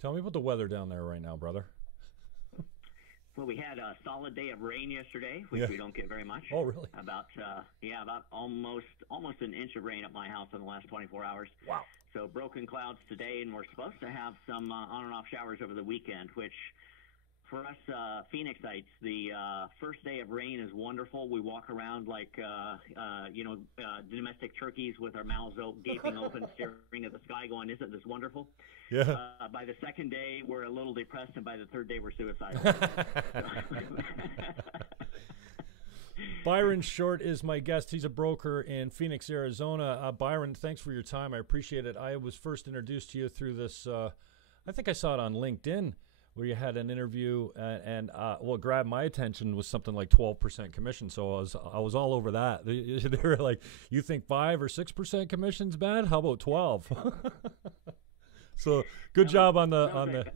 Tell me about the weather down there right now, brother. Well, we had a solid day of rain yesterday, which we don't get very much. Oh, really? About almost an inch of rain at my house in the last 24 hours. Wow. So broken clouds today, and we're supposed to have some on and off showers over the weekend, which for us Phoenixites, the first day of rain is wonderful. We walk around like domestic turkeys with our mouths gaping open, staring at the sky, going, "Isn't this wonderful?" Yeah. By the second day, we're a little depressed, and by the third day, we're suicidal. Byron Short is my guest. He's a broker in Phoenix, Arizona. Byron, thanks for your time. I appreciate it. I was first introduced to you through this, I think I saw it on LinkedIn, where you had an interview, and what grabbed my attention was something like 12% commission. So I was all over that. They were like, "You think 5 or 6% commission's bad? How about 12?" So good job on the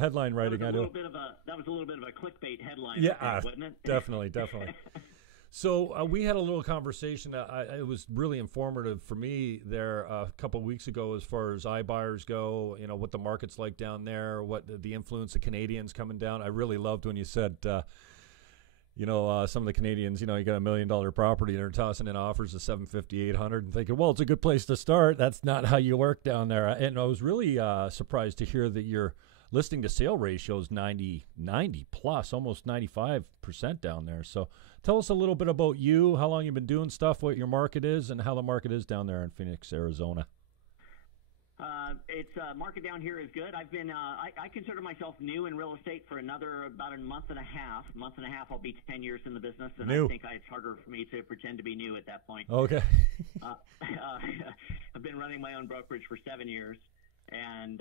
headline writing. That was a little bit of a clickbait headline. Yeah, wasn't it? Definitely. So we had a little conversation. It was really informative for me there a couple of weeks ago as far as iBuyers go, what the market's like down there, what the influence of Canadians coming down. I really loved when you said, some of the Canadians, you got $1 million property and they're tossing in offers of 750, 800 and thinking, well, it's a good place to start. That's not how you work down there. And I was really surprised to hear that your listing to sale ratio is 90 plus, almost 95% down there. So tell us a little bit about you, how long you've been doing stuff, what your market is, and how the market is down there in Phoenix, Arizona. It's market down here is good. I've been I consider myself new in real estate for about a month and a half. I'll be 10 years in the business, and new. I think it's harder for me to pretend to be new at that point. Okay. I've been running my own brokerage for 7 years, and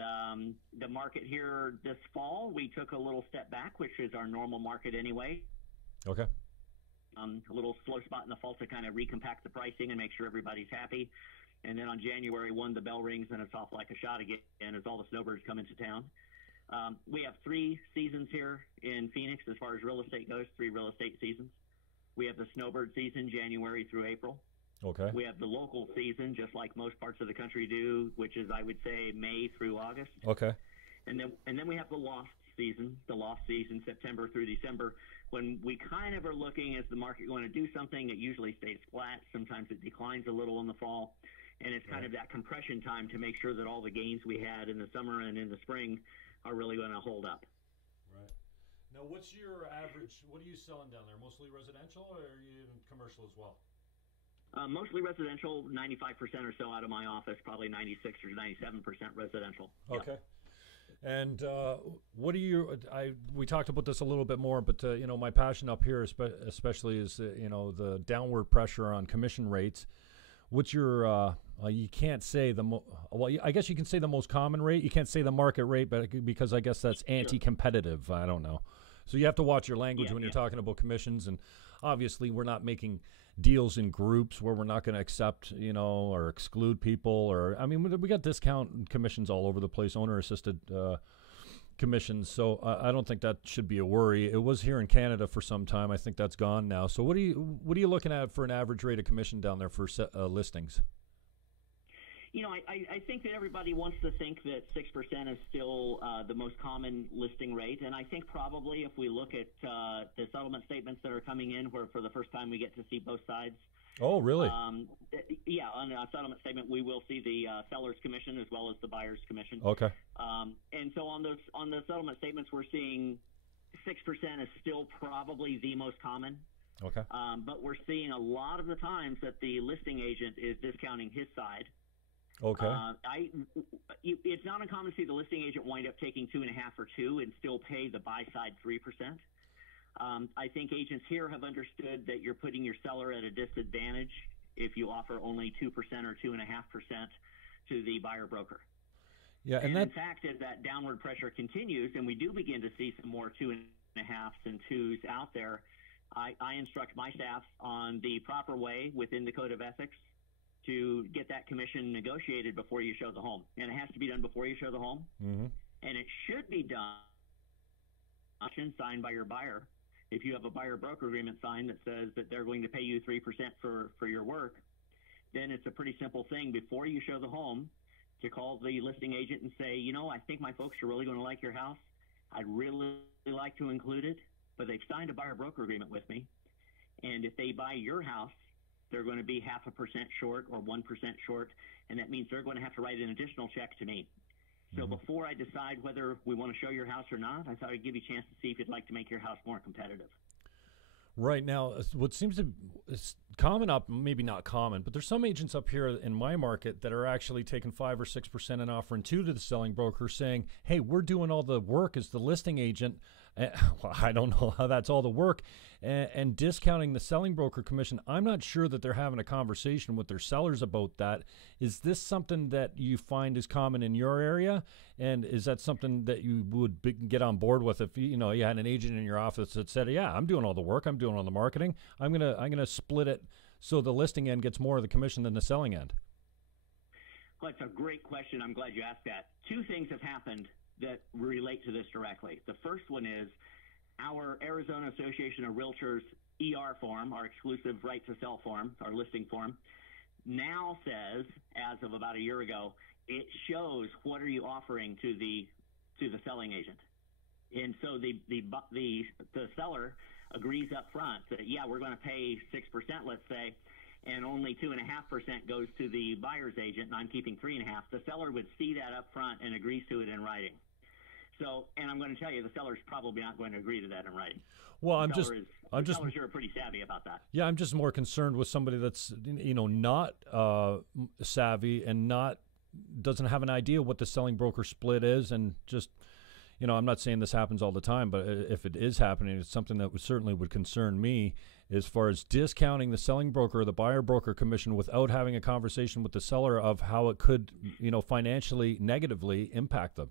the market here this fall, we took a little step back, which is our normal market anyway. Okay. A little slow spot in the fall to kind of recompact the pricing and make sure everybody's happy. And then on January 1, the bell rings and it's off like a shot again as all the snowbirds come into town. We have 3 seasons here in Phoenix as far as real estate goes, 3 real estate seasons. We have the snowbird season, January through April. Okay. We have the local season, just like most parts of the country do, which is, I would say, May through August. Okay. And then we have the loft season, September through December, when we kind of are looking, is the market going to do something? It usually stays flat. Sometimes it declines a little in the fall. And it's kind of that compression time to make sure that all the gains we had in the summer and in the spring are really going to hold up. Right. Now, what's your average? What are you selling down there? Mostly residential, or are you in commercial as well? Mostly residential, 95% or so out of my office, probably 96 or 97% residential. Okay. Yeah. And what do you? We talked about this a little bit more, but my passion up here, especially, is the downward pressure on commission rates. What's your? You can't say I guess you can say the most common rate. You can't say the market rate, but because I guess that's anti-competitive. Sure. I don't know. So you have to watch your language when you're talking about commissions, and obviously we're not making deals in groups where we're not going to accept, or exclude people, or we got discount commissions all over the place, owner-assisted commissions. So I don't think that should be a worry. It was here in Canada for some time. I think that's gone now. So what are you looking at for an average rate of commission down there for listings? I think that everybody wants to think that 6% is still the most common listing rate. And I think probably if we look at the settlement statements that are coming in, where for the first time we get to see both sides. Oh, really? On a settlement statement, we will see the seller's commission as well as the buyer's commission. Okay. And so on the settlement statements, we're seeing 6% is still probably the most common. Okay. But we're seeing a lot of the times that the listing agent is discounting his side. Okay. It's not uncommon to see the listing agent wind up taking 2.5 or 2 and still pay the buy side 3%. I think agents here have understood that you're putting your seller at a disadvantage if you offer only 2% or 2.5% to the buyer broker. Yeah, and in fact, as that downward pressure continues, and we do begin to see some more 2.5s and 2s out there, I instruct my staff on the proper way within the Code of Ethics to get that commission negotiated before you show the home. And it has to be done before you show the home. Mm-hmm. And it should be done signed by your buyer. If you have a buyer-broker agreement signed that says that they're going to pay you 3% for your work, then it's a pretty simple thing. Before you show the home, to call the listing agent and say, I think my folks are really going to like your house. I'd really like to include it, but they've signed a buyer broker agreement with me. And if they buy your house, they're going to be 0.5% short or 1% short. And that means they're going to have to write an additional check to me. So before I decide whether we want to show your house or not, I thought I'd give you a chance to see if you'd like to make your house more competitive. Right now, what seems to is common up, maybe not common, but there's some agents up here in my market that are actually taking 5 or 6% and offering 2 to the selling broker, saying, "Hey, we're doing all the work as the listing agent." Well, I don't know how that's all the work, and discounting the selling broker commission. I'm not sure that they're having a conversation with their sellers about that. Is this something that you find is common in your area, and is that something that you would get on board with if you had an agent in your office that said, "Yeah, I'm doing all the work, I'm doing all the marketing, I'm gonna split it so the listing end gets more of the commission than the selling end"? Well, that's a great question. I'm glad you asked that. 2 things have happened that relate to this directly. The first one is our Arizona Association of Realtors ER form, our exclusive right to sell form, our listing form, now says, as of about a year ago, it shows what are you offering to the selling agent. And so the seller agrees up front that, yeah, we're going to pay 6%, let's say, and only 2.5% goes to the buyer's agent, and I'm keeping 3.5%. The seller would see that up front and agrees to it in writing. So, and I'm going to tell you, the seller's probably not going to agree to that in writing. Well, sellers are pretty savvy about that. Yeah, I'm just more concerned with somebody that's not savvy and doesn't have an idea what the selling broker split is, and just I'm not saying this happens all the time, but if it is happening, it's something that certainly would concern me as far as discounting the selling broker or the buyer broker commission without having a conversation with the seller of how it could financially negatively impact them.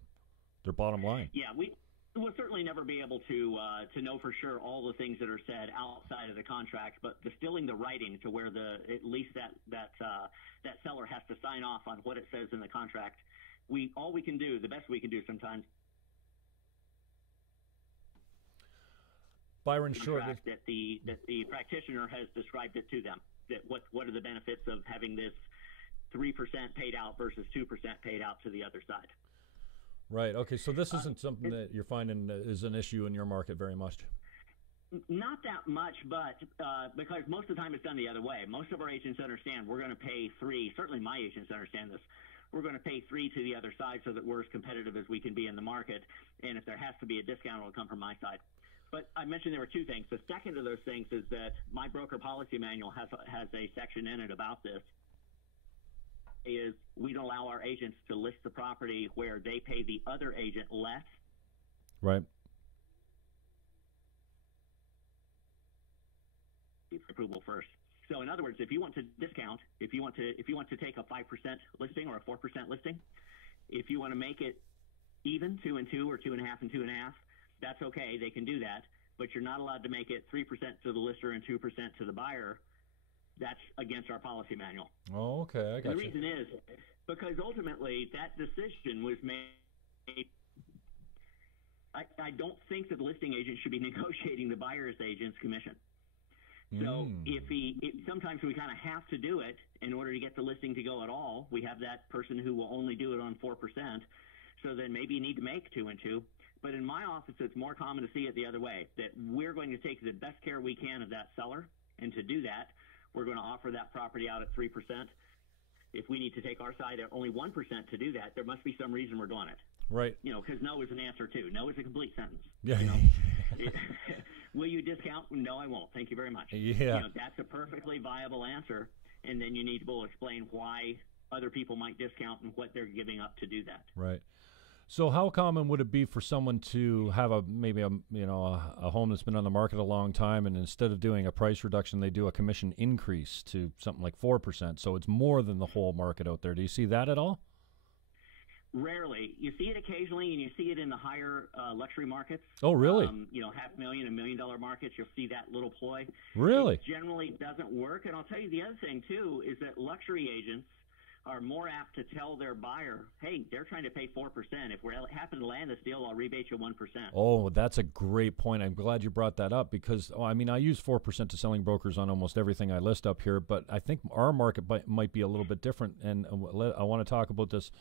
Their bottom line. Yeah, we will certainly never be able to know for sure all the things that are said outside of the contract, but distilling the writing to where at least that seller has to sign off on what it says in the contract. All we can do, the best we can do sometimes. Byron, sure. That the practitioner has described it to them. That what are the benefits of having this 3% paid out versus 2% paid out to the other side. Right. Okay. So this isn't something that you're finding is an issue in your market very much. Not that much, but because most of the time it's done the other way. Most of our agents understand we're going to pay 3. Certainly my agents understand this. We're going to pay 3 to the other side so that we're as competitive as we can be in the market. And if there has to be a discount, it'll come from my side. But I mentioned there were 2 things. The second of those things is that my broker policy manual has a section in it about this. Is we don't allow our agents to list the property where they pay the other agent less. Right. Approval first. So in other words, if you want to discount, if you want to take a 5% listing or a 4% listing, if you want to make it even 2 and 2 or 2.5 and 2.5, that's okay. They can do that, but you're not allowed to make it 3% to the lister and 2% to the buyer. That's against our policy manual. Oh, okay. I got you. The reason is because ultimately that decision was made. I don't think that the listing agent should be negotiating the buyer's agent's commission. So sometimes we kind of have to do it in order to get the listing to go at all. We have that person who will only do it on 4%. So then maybe you need to make 2 and 2. But in my office, it's more common to see it the other way, that we're going to take the best care we can of that seller. And to do that, we're going to offer that property out at 3%. If we need to take our side at only 1% to do that, there must be some reason we're doing it. Right. Because no is an answer too. No is a complete sentence. Yeah. Will you discount? No, I won't. Thank you very much. Yeah. That's a perfectly viable answer. And then you need to explain why other people might discount and what they're giving up to do that. Right. So how common would it be for someone to have a home that's been on the market a long time, and instead of doing a price reduction, they do a commission increase to something like 4%? So it's more than the whole market out there. Do you see that at all? Rarely. You see it occasionally, and you see it in the higher luxury markets. Oh, really? $500,000 and $1 million markets, you'll see that little ploy. Really? It generally doesn't work. And I'll tell you the other thing, too, is that luxury agents are more apt to tell their buyer, hey, they're trying to pay 4%. If we happen to land this deal, I'll rebate you 1%. Oh, that's a great point. I'm glad you brought that up because, I mean, I use 4% to selling brokers on almost everything I list up here, but I think our market might be a little bit different, and I want to talk about this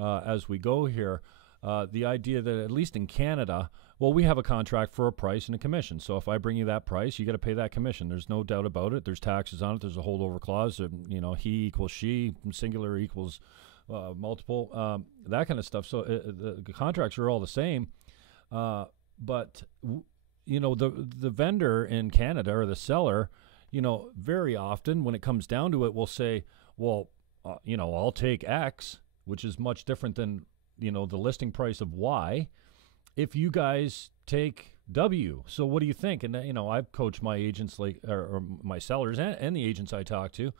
as we go here. The idea that at least in Canada, well, we have a contract for a price and a commission. So if I bring you that price, you got to pay that commission. There's no doubt about it. There's taxes on it. There's a holdover clause. He equals she, singular equals multiple, that kind of stuff. So the contracts are all the same. But the vendor in Canada or the seller, very often when it comes down to it, will say, well, I'll take X, which is much different than the listing price of Y, if you guys take W. So what do you think? And I've coached my agents or my sellers and the agents I talk to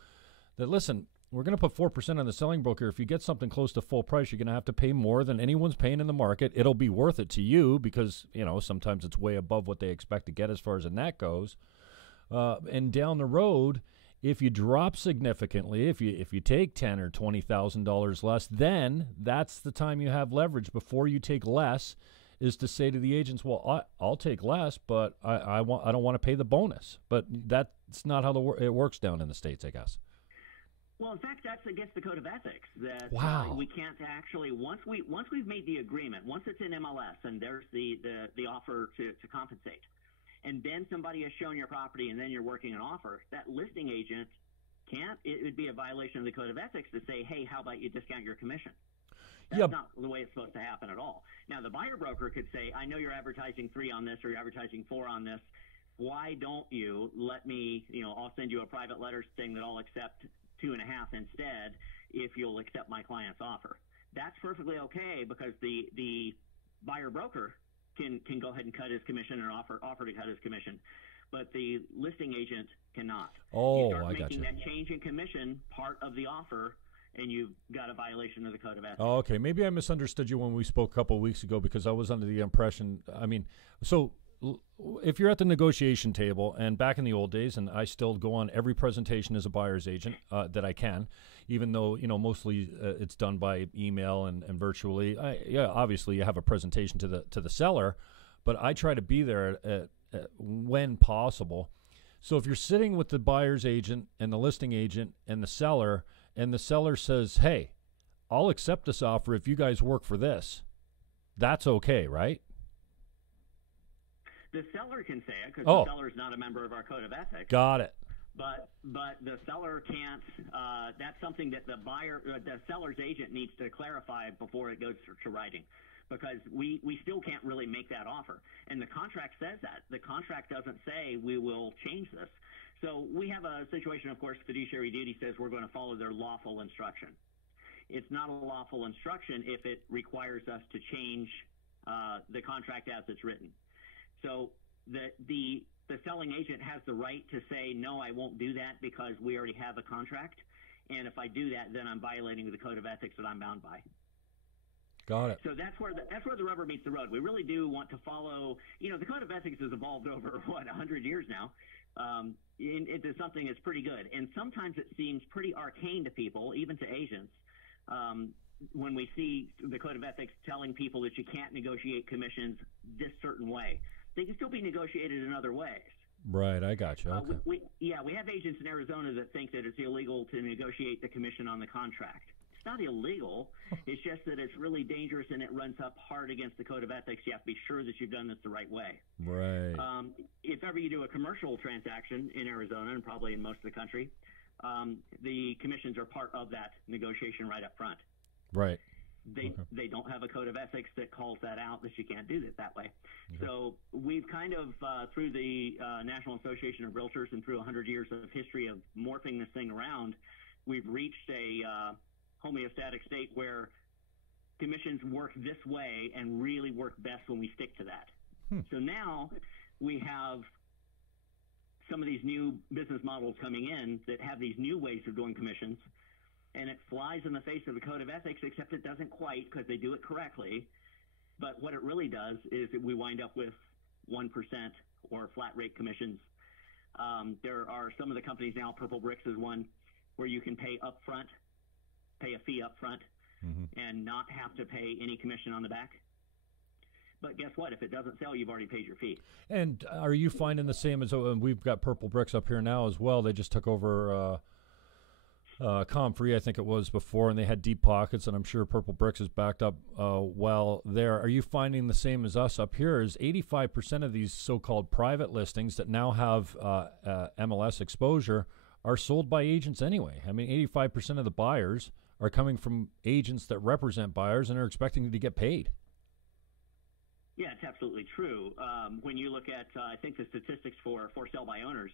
that, listen, we're going to put 4% on the selling broker. If you get something close to full price, you're going to have to pay more than anyone's paying in the market. It'll be worth it to you because, sometimes it's way above what they expect to get as far as a net goes. And down the road, if you drop significantly, if you take $10,000 or $20,000 less, then that's the time you have leverage. Before you take less, is to say to the agents, well, I'll take less, but I don't want to pay the bonus. But that's not how it works down in the States, I guess. Well, in fact, that's against the code of ethics. That wow. We can't actually once we've made the agreement, once it's in MLS and there's the offer to compensate, and then somebody has shown your property and then you're working an offer, that listing agent can't. It would be a violation of the code of ethics to say, hey, how about you discount your commission? That's not the way it's supposed to happen at all. Now, the buyer broker could say, I know you're advertising 3 on this or you're advertising 4 on this. Why don't you let me, I'll send you a private letter saying that I'll accept 2.5 instead if you'll accept my client's offer. That's perfectly okay because the buyer broker can go ahead and cut his commission or offer to cut his commission. But the listing agent cannot. Oh, you start I got making you. that change in commission part of the offer, and you've got a violation of the code of ethics. Oh, okay. Maybe I misunderstood you when we spoke a couple of weeks ago because I was under the impression, so if you're at the negotiation table, and back in the old days, and I still go on every presentation as a buyer's agent that I can, even though, mostly it's done by email and virtually. Obviously you have a presentation to the seller, but I try to be there when possible. So if you're sitting with the buyer's agent and the listing agent and the seller says, hey, I'll accept this offer if you guys work for this, that's okay, right? The seller can say it because the seller is not a member of our code of ethics. Got it. But the seller can't. That's something that the seller's agent needs to clarify before it goes to writing, because we still can't really make that offer. And the contract says that. The contract doesn't say we will change this. So we have a situation, of course, fiduciary duty says we're going to follow their lawful instruction. It's not a lawful instruction if it requires us to change the contract as it's written. So the selling agent has the right to say, no, I won't do that because we already have a contract. And if I do that, then I'm violating the code of ethics that I'm bound by. Got it. So that's where the rubber meets the road. We really do want to follow, the code of ethics has evolved over, 100 years now, into something that's pretty good. And sometimes it seems pretty arcane to people, even to agents, when we see the code of ethics telling people that you can't negotiate commissions this certain way. They can still be negotiated in other ways. Right, I got you. Okay. We have agents in Arizona that think that it's illegal to negotiate the commission on the contract. It's not illegal. It's just that it's really dangerous and it runs up hard against the code of ethics. You have to be sure that you've done this the right way. Right. If ever you do a commercial transaction in Arizona and probably in most of the country, the commissions are part of that negotiation right up front. Right. They don't have a code of ethics that calls that out, that you can't do it that way. Okay. So we've kind of, through the National Association of Realtors and through 100 years of history of morphing this thing around, we've reached a homeostatic state where commissions work this way and really work best when we stick to that. So now we have some of these new business models coming in that have these new ways of doing commissions, and it flies in the face of the code of ethics, except it doesn't quite because they do it correctly. But what it really does is that we wind up with 1% or flat rate commissions. There are some of the companies now, Purple Bricks is one, where you can pay upfront pay a fee up front and not have to pay any commission on the back. But guess what? If it doesn't sell, you've already paid your fee. And are you finding the same as we've got Purple Bricks up here now as well? They just took over Comfrey, I think it was before, and they had deep pockets, and I'm sure Purple Bricks is backed up well there. Are you finding the same as us up here? Is 85% of these so-called private listings that now have MLS exposure are sold by agents anyway? I mean, 85% of the buyers are coming from agents that represent buyers and are expecting to get paid. Yeah, it's absolutely true. When you look at, I think the statistics for sale by owners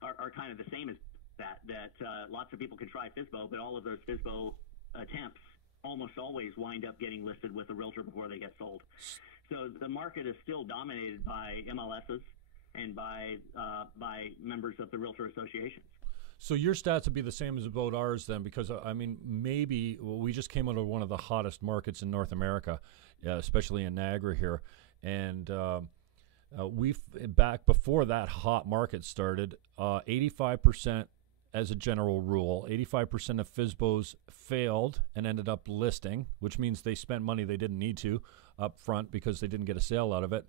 are kind of the same as that lots of people can try FSBO, but all of those FSBO attempts almost always wind up getting listed with a realtor before they get sold. So the market is still dominated by MLSs and by members of the realtor associations. So your stats would be the same as about ours then, because, I mean, maybe we just came out of one of the hottest markets in North America, especially in Niagara here. And we've, back before that hot market started, 85%, as a general rule, 85% of FSBOs failed and ended up listing, which means they spent money they didn't need to up front because they didn't get a sale out of it.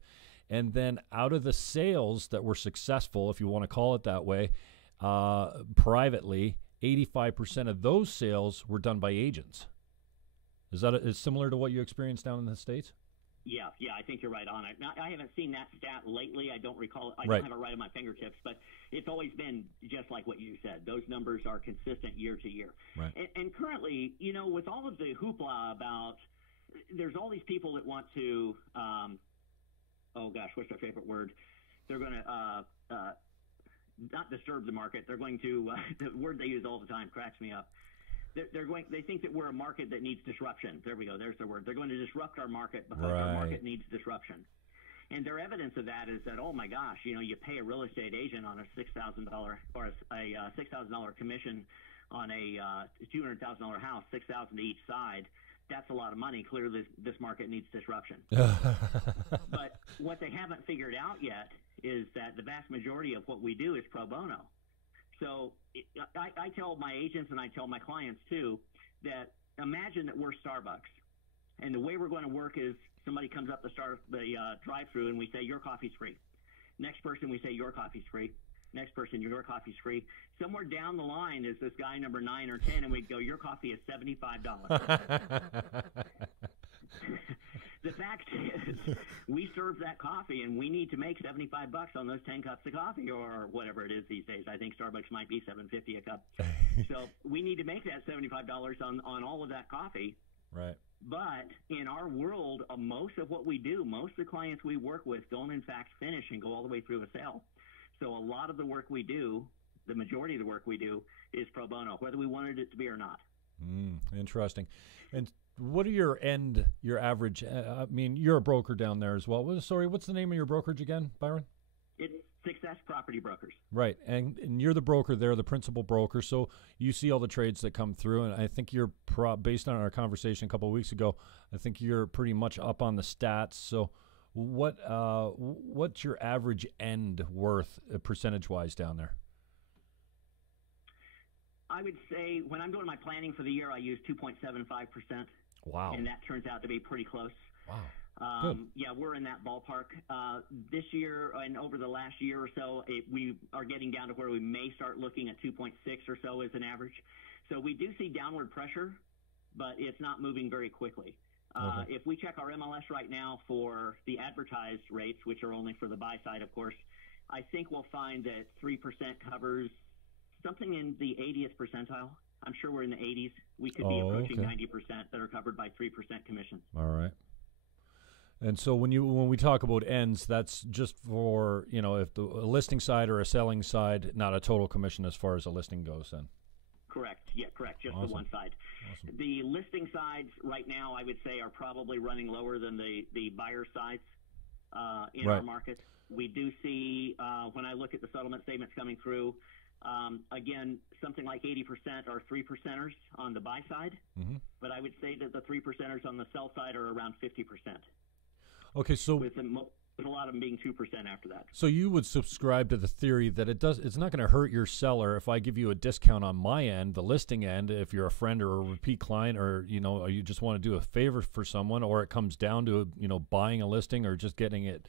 And then out of the sales that were successful, if you want to call it that way, privately, 85% of those sales were done by agents. Is that is similar to what you experienced down in the States? Yeah, I think you're right on it. Now, I haven't seen that stat lately. I don't recall it. I Right. don't have it right at my fingertips, but it's always been just like what you said. Those numbers are consistent year to year. Right. And currently, you know, with all of the hoopla about, there's all these people that want to, oh gosh, what's their favorite word? They're going to not disturb the market. They're going to, the word they use all the time cracks me up. They think that we're a market that needs disruption. There we go. There's the word. They're going to disrupt our market because our market needs disruption. And their evidence of that is that, oh my gosh, you know, you pay a real estate agent on a $6,000 or a $6,000 commission on a $200,000 house, $6,000 to each side. That's a lot of money. Clearly, this market needs disruption. But what they haven't figured out yet is that the vast majority of what we do is pro bono. So I tell my agents and I tell my clients too that imagine that we're Starbucks, and the way we're going to work is somebody comes up the drive-through and we say your coffee's free. Next person we say your coffee's free. Next person your coffee's free. Somewhere down the line is this guy number 9 or 10, and we go your coffee is $75. The fact is, we serve that coffee, and we need to make $75 on those 10 cups of coffee, or whatever it is these days. I think Starbucks might be $7.50 a cup. So we need to make that $75 on all of that coffee. Right. But in our world, most of what we do, most of the clients we work with don't in fact finish and go all the way through a sale. So a lot of the work we do, the majority of the work we do, is pro bono, whether we wanted it to be or not. Interesting. And what are your average, I mean, you're a broker down there as well. Sorry, what's the name of your brokerage again, Byron? It's Success Property Brokers. Right, and you're the broker there, the principal broker, so you see all the trades that come through, and I think you're, based on our conversation a couple of weeks ago, I think you're pretty much up on the stats. So what's your average end worth percentage-wise down there? I would say when I'm doing my planning for the year, I use 2.75%. Wow. And that turns out to be pretty close. Wow. Good. Yeah, we're in that ballpark. This year and over the last year or so, we are getting down to where we may start looking at 2.6 or so as an average. So we do see downward pressure, but it's not moving very quickly. Okay. If we check our MLS right now for the advertised rates, which are only for the buy side, of course, I think we'll find that 3% covers something in the 80th percentile. I'm sure we're in the 80s. We could be approaching 90% that are covered by 3% commissions. All right. And so when we talk about ends, that's just for, you know, if a listing side or a selling side, not a total commission as far as a listing goes then. Correct. Yeah, correct. Just Awesome. the one side. Awesome. The listing sides right now, I would say, are probably running lower than the buyer sides in Right. our market. We do see, when I look at the settlement statements coming through, again, something like 80% are 3%ers on the buy side, but I would say that the 3%ers on the sell side are around 50%. Okay, so With a lot lot of them being 2% after that. So you would subscribe to the theory that it's not going to hurt your seller if I give you a discount on my end, the listing end, if you're a friend or a repeat client, or you just want to do a favor for someone, or it comes down to buying a listing or just getting it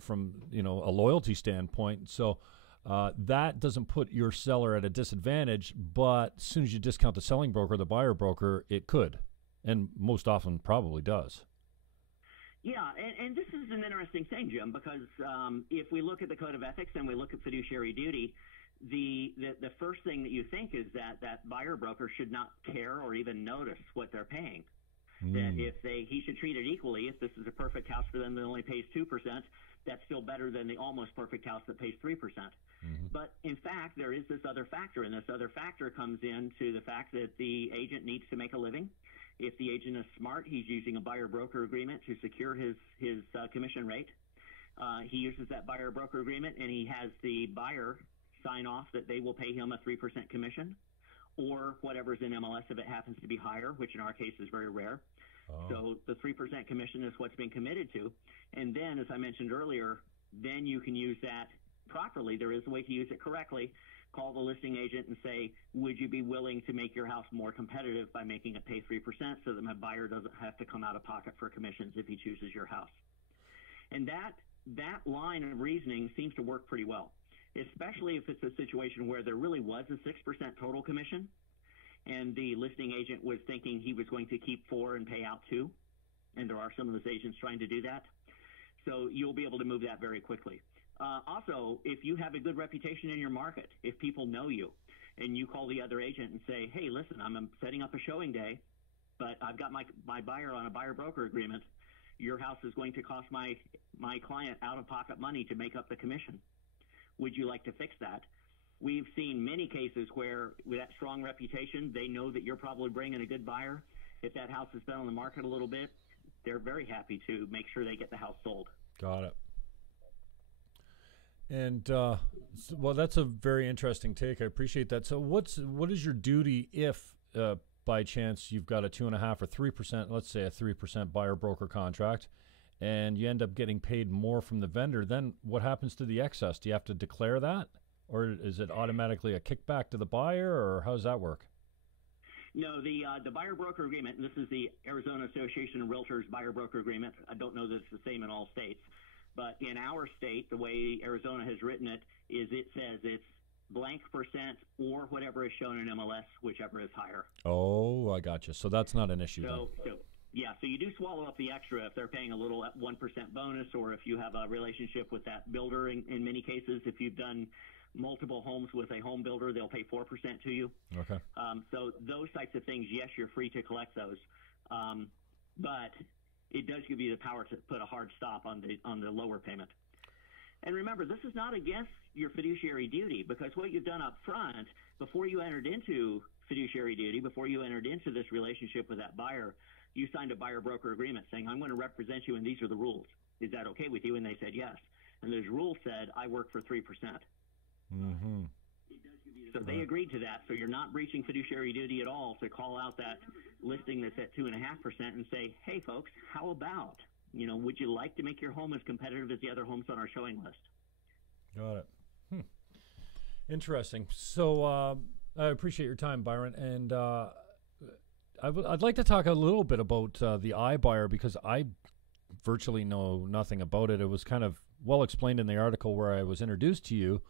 from a loyalty standpoint. So that doesn't put your seller at a disadvantage, but as soon as you discount the selling broker, the buyer broker, it could, and most often probably does. Yeah, and this is an interesting thing, Jim, because if we look at the Code of Ethics and we look at fiduciary duty, the first thing that you think is that buyer broker should not care or even notice what they're paying. That if he should treat it equally. If this is a perfect house for them that only pays 2%, that's still better than the almost perfect house that pays 3%. But in fact, there is this other factor, and this other factor comes into the fact that the agent needs to make a living. If the agent is smart, he's using a buyer-broker agreement to secure his commission rate. He uses that buyer-broker agreement, and he has the buyer sign off that they will pay him a 3% commission, or whatever's in MLS if it happens to be higher, which in our case is very rare. So the 3% commission is what's being committed to. And then, as I mentioned earlier, then you can use that properly. There is a way to use it correctly. Call the listing agent and say, would you be willing to make your house more competitive by making it pay 3% so that my buyer doesn't have to come out of pocket for commissions if he chooses your house? And that line of reasoning seems to work pretty well, especially if it's a situation where there really was a 6% total commission and the listing agent was thinking he was going to keep 4 and pay out 2. And there are some of those agents trying to do that. So you'll be able to move that very quickly. Also, if you have a good reputation in your market, if people know you, and you call the other agent and say, hey, listen, I'm setting up a showing day, but I've got my buyer on a buyer-broker agreement. Your house is going to cost my client out-of-pocket money to make up the commission. Would you like to fix that? We've seen many cases where, with that strong reputation, they know that you're probably bringing a good buyer. If that house has been on the market a little bit, they're very happy to make sure they get the house sold. Got it. And, well, that's a very interesting take. I appreciate that. So what is your duty if, by chance, you've got a 2.5% or 3%, let's say a 3% buyer-broker contract, and you end up getting paid more from the vendor? Then what happens to the excess? Do you have to declare that? Or is it automatically a kickback to the buyer, or how does that work? No, the buyer-broker agreement, and this is the Arizona Association of Realtors buyer-broker agreement. I don't know that it's the same in all states. But in our state, the way Arizona has written it is it says it's blank percent or whatever is shown in MLS, whichever is higher. Oh, I got you. So that's not an issue then. So you do swallow up the extra if they're paying a little 1% bonus, or if you have a relationship with that builder. In many cases, if you've done multiple homes with a home builder, they'll pay 4% to you. Okay. So those types of things, yes, you're free to collect those. But it does give you the power to put a hard stop on the lower payment. And remember, this is not against your fiduciary duty, because what you've done up front, before you entered into fiduciary duty, before you entered into this relationship with that buyer, you signed a buyer-broker agreement saying, I'm going to represent you and these are the rules. Is that okay with you? And they said yes. And those rules said, I work for 3%. Mm-hmm. So they agreed to that. So you're not breaching fiduciary duty at all to call out that listing that's at 2.5% and say, hey, folks, how about, would you like to make your home as competitive as the other homes on our showing list? Got it. Interesting. So I appreciate your time, Byron. And I'd like to talk a little bit about the iBuyer, because I virtually know nothing about it. It was kind of well explained in the article where I was introduced to you.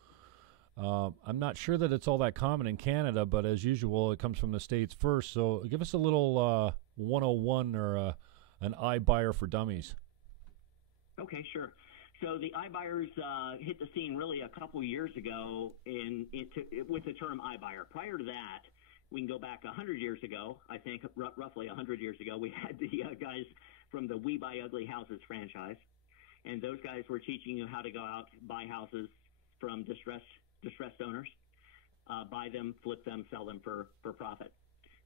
I'm not sure that it's all that common in Canada, but as usual, it comes from the States first. So give us a little 101 or an iBuyer for dummies. Okay, sure. So the iBuyers hit the scene really a couple years ago with the term iBuyer. Prior to that, we can go back 100 years ago, I think, roughly 100 years ago, we had the guys from the We Buy Ugly Houses franchise. And those guys were teaching you how to go out, buy houses from distressed owners, buy them, flip them, sell them for profit.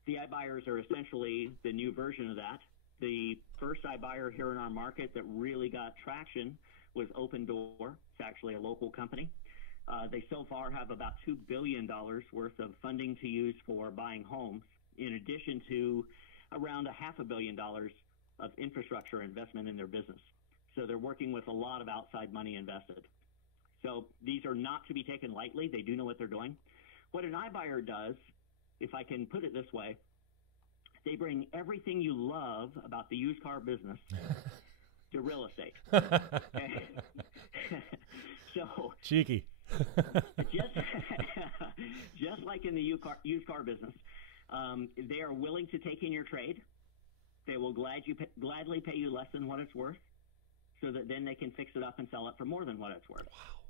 The iBuyers are essentially the new version of that. The first iBuyer here in our market that really got traction was Open Door. It's actually a local company. They so far have about $2 billion worth of funding to use for buying homes, in addition to around $500 million of infrastructure investment in their business. So they're working with a lot of outside money invested. So these are not to be taken lightly. They do know what they're doing. What an iBuyer does, if I can put it this way, they bring everything you love about the used car business to real estate. So cheeky. just like in the used car business, they are willing to take in your trade. They will gladly pay you less than what it's worth, so that then they can fix it up and sell it for more than what it's worth. Wow.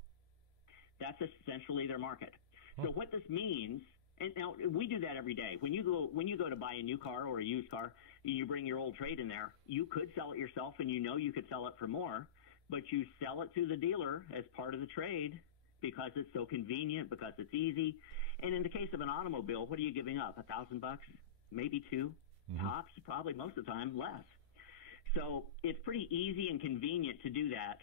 That's essentially their market. So what this means, and now we do that every day. When you go to buy a new car or a used car, you bring your old trade in there. You could sell it yourself, and you know you could sell it for more, but you sell it to the dealer as part of the trade because it's so convenient, because it's easy. And in the case of an automobile, what are you giving up? $1,000, maybe two, tops, probably most of the time less. So it's pretty easy and convenient to do that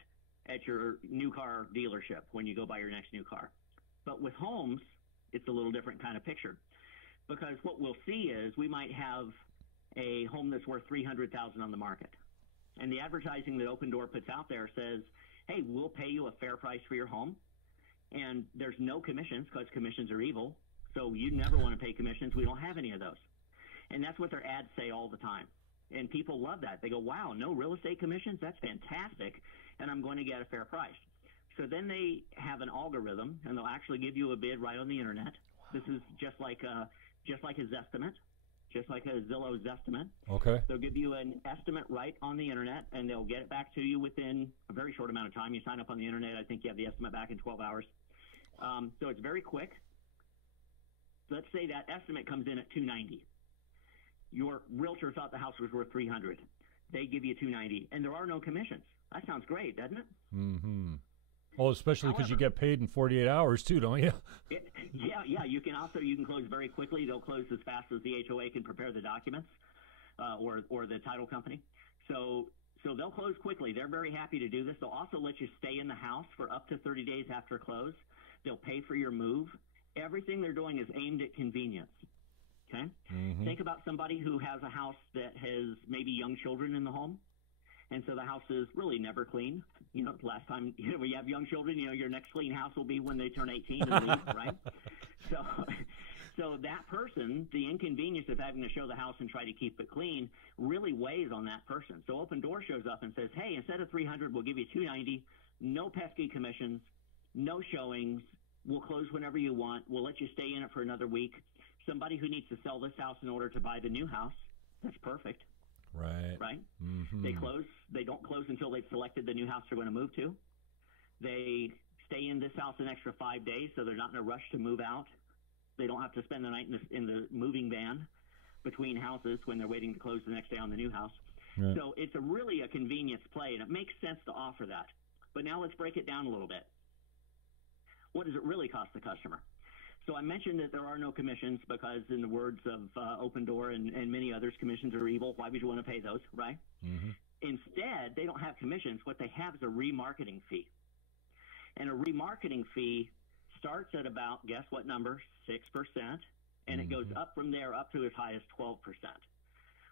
at your new car dealership when you go buy your next new car. But with homes, it's a little different kind of picture, because what we'll see is we might have a home that's worth $300,000 on the market, and the advertising that Open Door puts out there says, hey, we'll pay you a fair price for your home, and there's no commissions, because commissions are evil, so you never want to pay commissions. We don't have any of those. And that's what their ads say all the time. And people love that. They go, wow, no real estate commissions? That's fantastic, and I'm going to get a fair price. So then they have an algorithm, and they'll actually give you a bid right on the internet. Wow. This is just like a Zestimate, just like a Zillow Zestimate. Okay. They'll give you an estimate right on the internet, and they'll get it back to you within a very short amount of time. You sign up on the internet, I think you have the estimate back in 12 hours. So it's very quick. Let's say that estimate comes in at $290. Your realtor thought the house was worth $300. They give you $290, and there are no commissions. That sounds great, doesn't it? Mm-hmm. Well, especially because you get paid in 48 hours too, don't you? Yeah. You can close very quickly. They'll close as fast as the HOA can prepare the documents, or the title company. So they'll close quickly. They're very happy to do this. They'll also let you stay in the house for up to 30 days after close. They'll pay for your move. Everything they're doing is aimed at convenience. Okay? Mm-hmm. Think about somebody who has a house that has maybe young children in the home, and so the house is really never clean. Last time when you have young children, your next clean house will be when they turn 18 and leave, right? So that person, the inconvenience of having to show the house and try to keep it clean really weighs on that person. So Open Door shows up and says, hey, instead of $300, we'll give you $290, no pesky commissions, no showings. We'll close whenever you want. We'll let you stay in it for another week. Somebody who needs to sell this house in order to buy the new house, that's perfect. Right? Mm-hmm. They don't close until they've selected the new house they're going to move to. They stay in this house an extra 5 days, so they're not in a rush to move out. They don't have to spend the night in the moving van between houses when they're waiting to close the next day on the new house. Right. So it's really a convenience play, and it makes sense to offer that. But now let's break it down a little bit. What does it really cost the customer? So I mentioned that there are no commissions because, in the words of Open Door and many others, commissions are evil. Why would you want to pay those, right? Mm-hmm. Instead, they don't have commissions. What they have is a remarketing fee. And a remarketing fee starts at about, guess what number, 6%, and it goes up from there up to as high as 12%,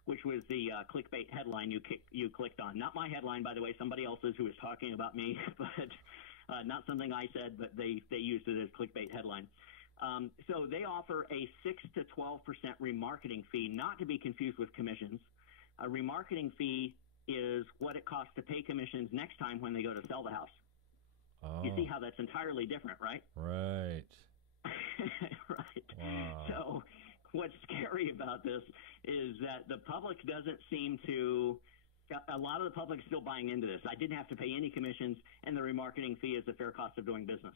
which was the clickbait headline you clicked on. Not my headline, by the way, somebody else's who was talking about me, but not something I said, but they used it as clickbait headline. So they offer a 6 to 12% remarketing fee, not to be confused with commissions. A remarketing fee is what it costs to pay commissions next time when they go to sell the house. Oh. You see how that's entirely different, right? Right. Right. Wow. So what's scary about this is that the public doesn't seem to – a lot of the public is still buying into this. I didn't have to pay any commissions, and the remarketing fee is the fair cost of doing business.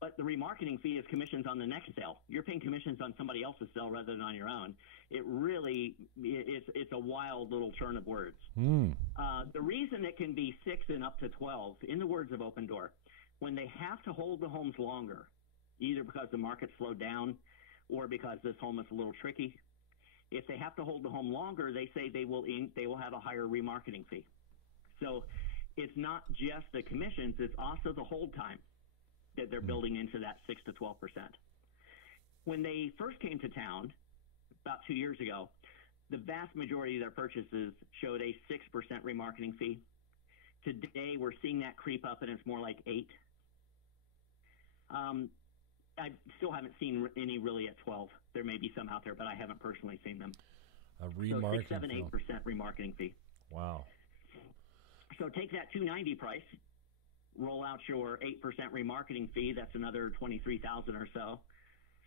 But the remarketing fee is commissions on the next sale. You're paying commissions on somebody else's sale rather than on your own. It really it's a wild little turn of words. The reason it can be 6 and up to 12, in the words of Open Door, when they have to hold the homes longer, either because the market slowed down or because this home is a little tricky, if they have to hold the home longer, they say they will have a higher remarketing fee. So it's not just the commissions, it's also the hold time that they're building into that 6 to 12%. When they first came to town about 2 years ago, the vast majority of their purchases showed a 6% remarketing fee. Today, we're seeing that creep up, and it's more like 8. I still haven't seen any really at 12. There may be some out there, but I haven't personally seen them. A remarketing, so 6, 7, 8% remarketing fee. Wow. So take that $290 price, roll out your 8% remarketing fee. That's another $23,000 or so.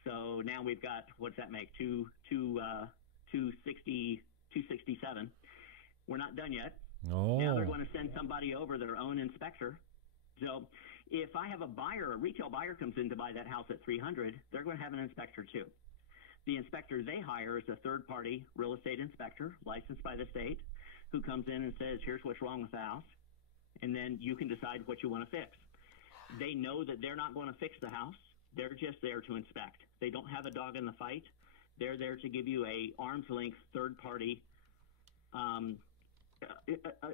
So now we've got, what's that make? 267. We're not done yet. Oh. Now they're going to send somebody over, their own inspector. So if I have a retail buyer comes in to buy that house at $300, they're going to have an inspector too. The inspector they hire is a third-party real estate inspector licensed by the state who comes in and says, here's what's wrong with the house, and then you can decide what you want to fix. They know that they're not going to fix the house. They're just there to inspect. They don't have a dog in the fight. They're there to give you a arm's-length third-party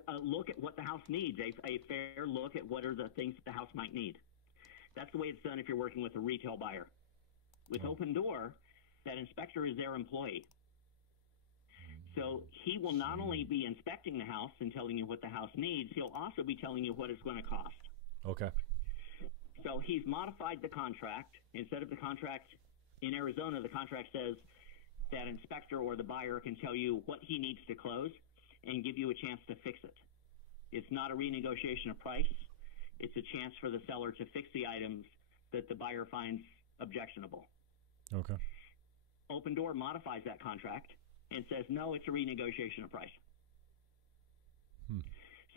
a look at what the house needs, a fair look at what are the things that the house might need. That's the way it's done if you're working with a retail buyer. With Open Door, that inspector is their employee. So he will not only be inspecting the house and telling you what the house needs, he'll also be telling you what it's going to cost. Okay. So he's modified the contract. Instead of the contract in Arizona, the contract says that inspector or the buyer can tell you what he needs to close and give you a chance to fix it. It's not a renegotiation of price. It's a chance for the seller to fix the items that the buyer finds objectionable. Okay. Open Door modifies that contract and says, no, it's a renegotiation of price.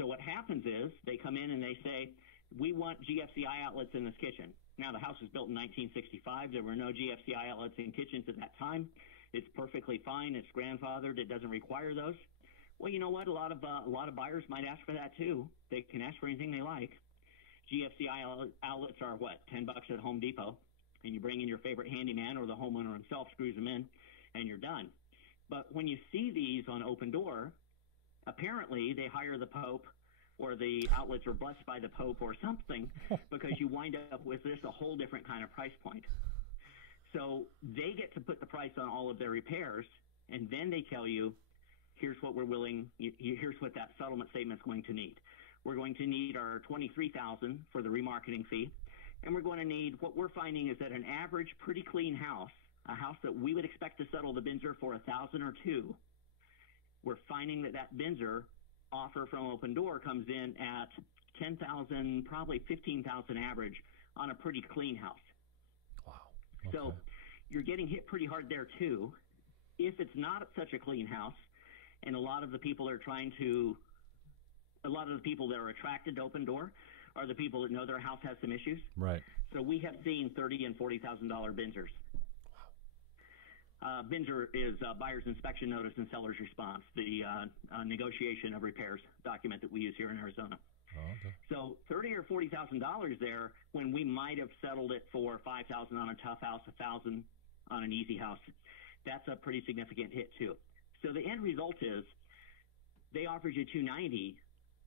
So what happens is they come in and they say, we want GFCI outlets in this kitchen. Now, the house was built in 1965. There were no GFCI outlets in kitchens at that time. It's perfectly fine. It's grandfathered. It doesn't require those. Well, you know what? A lot of buyers might ask for that too. They can ask for anything they like. GFCI outlets are what, $10 at Home Depot, and you bring in your favorite handyman or the homeowner himself, screws them in, and you're done. But when you see these on Open Door, apparently they hire the Pope, or the outlets are blessed by the Pope or something, because you wind up with this a whole different kind of price point. So they get to put the price on all of their repairs, and then they tell you, here's what we're willing, here's what that settlement statement's going to need. We're going to need our $23,000 for the remarketing fee, and we're going to need, what we're finding is that an average pretty clean house, a house that we would expect to settle the Binzer for $1,000 or $2,000, we're finding that Binzer offer from Open Door comes in at $10,000, probably $15,000 average on a pretty clean house. Wow. Okay. So you're getting hit pretty hard there too. If it's not such a clean house, and a lot of the people that are attracted to Open Door are the people that know their house has some issues. Right. So we have seen $30,000 and $40,000 Benzers. Wow. Binzer is buyer's inspection notice and seller's response, the negotiation of repairs document that we use here in Arizona. Oh, okay. So $30,000 or $40,000 there, when we might have settled it for $5,000 on a tough house, $1,000 on an easy house. That's a pretty significant hit too. So the end result is they offered you $290,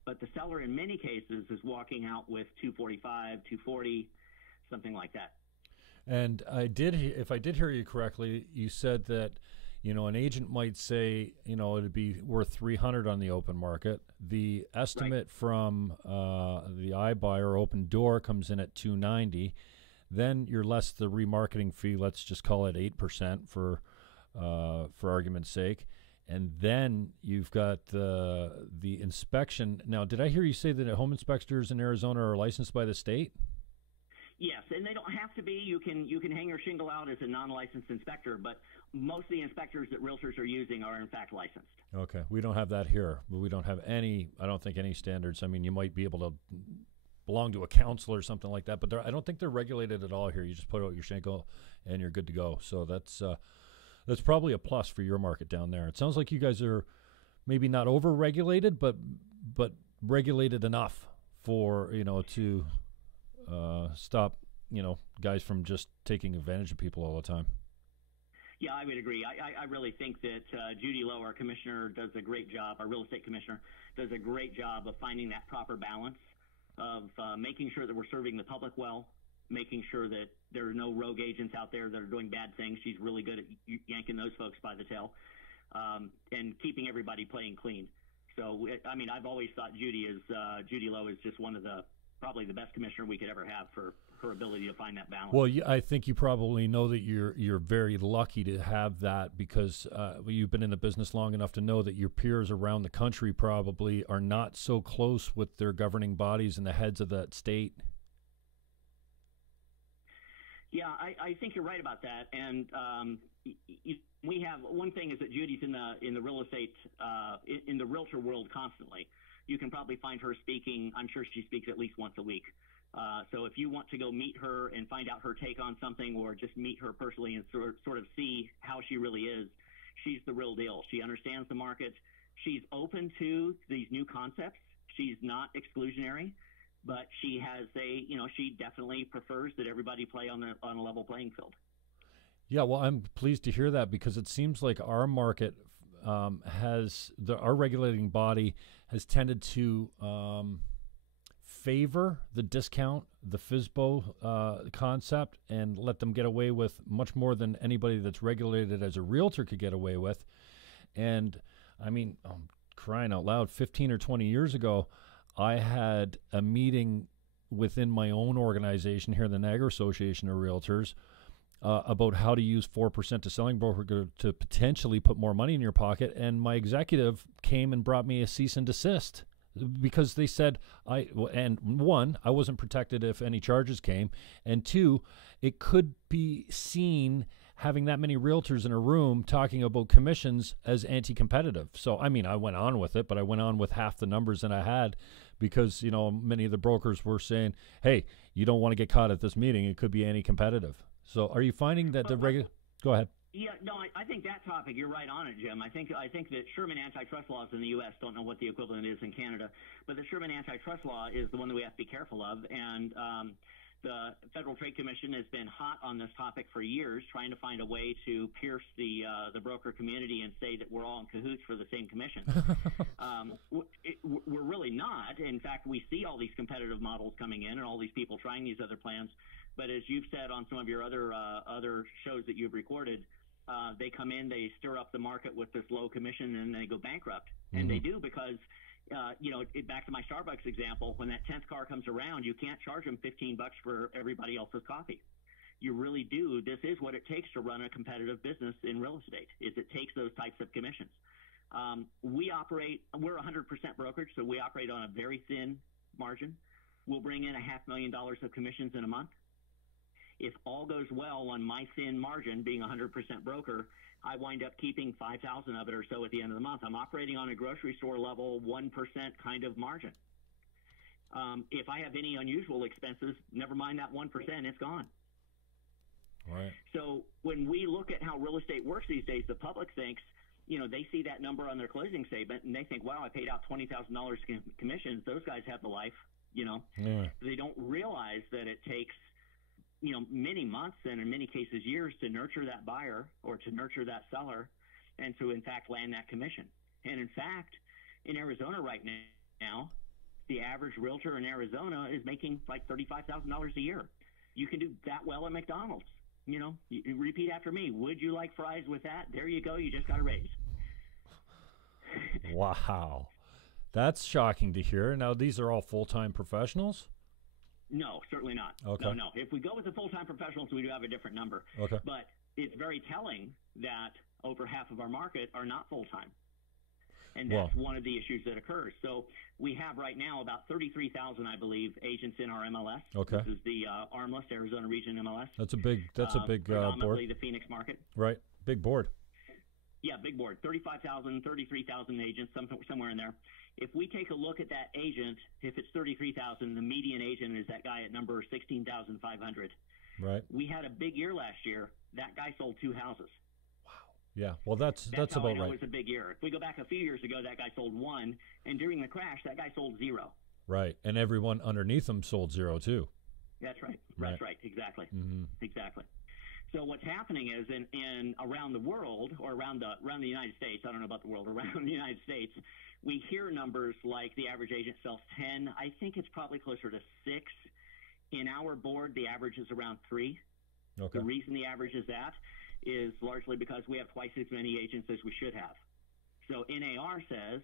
but the seller in many cases is walking out with $245, $240, something like that. And if I did hear you correctly, you said that, an agent might say, it'd be worth $300 on the open market. The estimate from the iBuyer Open Door comes in at $290. Then you're less the remarketing fee. Let's just call it 8% for argument's sake. And then you've got the inspection. Now, did I hear you say that home inspectors in Arizona are licensed by the state? Yes, and they don't have to be. You can hang your shingle out as a non-licensed inspector, but most of the inspectors that realtors are using are in fact licensed. Okay, we don't have that here. We don't have I don't think any standards. I mean, you might be able to belong to a council or something like that, but I don't think they're regulated at all here. You just put out your shingle and you're good to go. So that's probably a plus for your market down there. It sounds like you guys are maybe not over-regulated, but regulated enough for, to stop, guys from just taking advantage of people all the time. Yeah, I would agree. I really think that Judy Lowe, our commissioner, does a great job. Our real estate commissioner does a great job of finding that proper balance of making sure that we're serving the public well, making sure that there are no rogue agents out there that are doing bad things. She's really good at yanking those folks by the tail, and keeping everybody playing clean. So, I mean, I've always thought Judy Lowe is just probably the best commissioner we could ever have for her ability to find that balance. Well, I think you probably know that you're very lucky to have that, because you've been in the business long enough to know that your peers around the country probably are not so close with their governing bodies and the heads of that state. Yeah, I think you're right about that. And we have one thing is that Judy's in the real estate in the realtor world constantly. You can probably find her speaking. I'm sure she speaks at least once a week. So if you want to go meet her and find out her take on something, or just meet her personally and sort of see how she really is, she's the real deal. She understands the market. She's open to these new concepts. She's not exclusionary, but she has she definitely prefers that everybody play on a level playing field. Yeah, well, I'm pleased to hear that, because it seems like our market our regulating body has tended to favor the discount, the FSBO concept, and let them get away with much more than anybody that's regulated as a realtor could get away with. And I mean, I'm crying out loud, 15 or 20 years ago, I had a meeting within my own organization here, the Niagara Association of Realtors, about how to use 4% to selling broker to potentially put more money in your pocket. And my executive came and brought me a cease and desist, because they said I wasn't protected if any charges came, and two, it could be seen having that many realtors in a room talking about commissions as anti-competitive. So, I mean, I went on with it, but I went on with half the numbers than I had, because, many of the brokers were saying, hey, you don't want to get caught at this meeting. It could be anti-competitive. So are you finding that go ahead. Yeah, no, I think that topic, you're right on it, Jim. I think that Sherman antitrust laws in the U.S., don't know what the equivalent is in Canada, but the Sherman antitrust law is the one that we have to be careful of. And the Federal Trade Commission has been hot on this topic for years, trying to find a way to pierce the broker community and say that we're all in cahoots for the same commission. We're really not. In fact, we see all these competitive models coming in and all these people trying these other plans. But as you've said on some of your other shows that you've recorded, they come in, they stir up the market with this low commission, and they go bankrupt. Mm-hmm. And they do because, back to my Starbucks example, when that 10th car comes around, you can't charge them $15 for everybody else's coffee. You really do. This is what it takes to run a competitive business in real estate, is it takes those types of commissions. We're 100% brokerage, so we operate on a very thin margin. We'll bring in $500,000 of commissions in a month. If all goes well on my thin margin, being 100% broker, I wind up keeping 5,000 of it or so at the end of the month. I'm operating on a grocery store level 1% kind of margin. If I have any unusual expenses, never mind that 1%, it's gone. Right. So when we look at how real estate works these days, the public thinks, they see that number on their closing statement and they think, wow, I paid out $20,000 commissions. Those guys have the life, Yeah. They don't realize that it takes many months and in many cases years to nurture that buyer or to nurture that seller and to, in fact, land that commission. And in fact, in Arizona right now, the average realtor in Arizona is making like $35,000 a year. You can do that well at McDonald's. You repeat after me. Would you like fries with that? There you go. You just got a raise. Wow. That's shocking to hear. Now, these are all full-time professionals? No, certainly not. Okay. No. If we go with the full-time professionals, we do have a different number. Okay. But it's very telling that over half of our market are not full-time. And that's one of the issues that occurs. So we have right now about 33,000, I believe, agents in our MLS. Okay. This is the Armless Arizona Region MLS. That's a big predominantly board. The Phoenix market. Right. Big board. Yeah, big board. 35,000, 33,000 agents, somewhere in there. If we take a look at that agent, if it's 33,000, the median agent is that guy at number 16,500. Right. We had a big year last year. That guy sold 2 houses. Wow. Yeah. Well, that's how about I know right. It was a big year. If we go back a few years ago, that guy sold 1, and during the crash, that guy sold 0. Right. And everyone underneath him sold 0 too. That's right. That's right. Exactly. Mm-hmm. Exactly. So what's happening is in around the world, or around the United States, I don't know about the world, around the United States, we hear numbers like the average agent sells 10. I think it's probably closer to 6. In our board, the average is around 3. Okay. The reason the average is that is largely because we have twice as many agents as we should have. So NAR says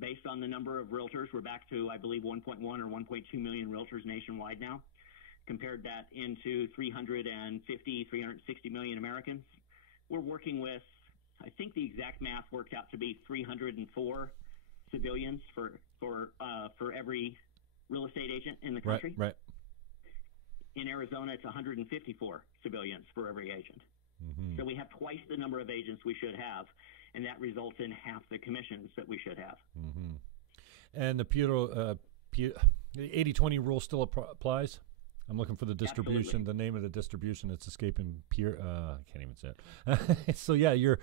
based on the number of realtors. We're back to, I believe, 1.1 or 1.2 million realtors nationwide now. Compared that into 360 million Americans. We're working with, I think the exact math worked out to be 304 civilians for every real estate agent in the country. Right. In Arizona, it's 154 civilians for every agent. So we have twice the number of agents we should have, and that results in half the commissions that we should have. And the 80-20 rule still applies? I'm looking for the distribution, Absolutely. the name of the distribution. It's escaping I can't even say it. So yeah, your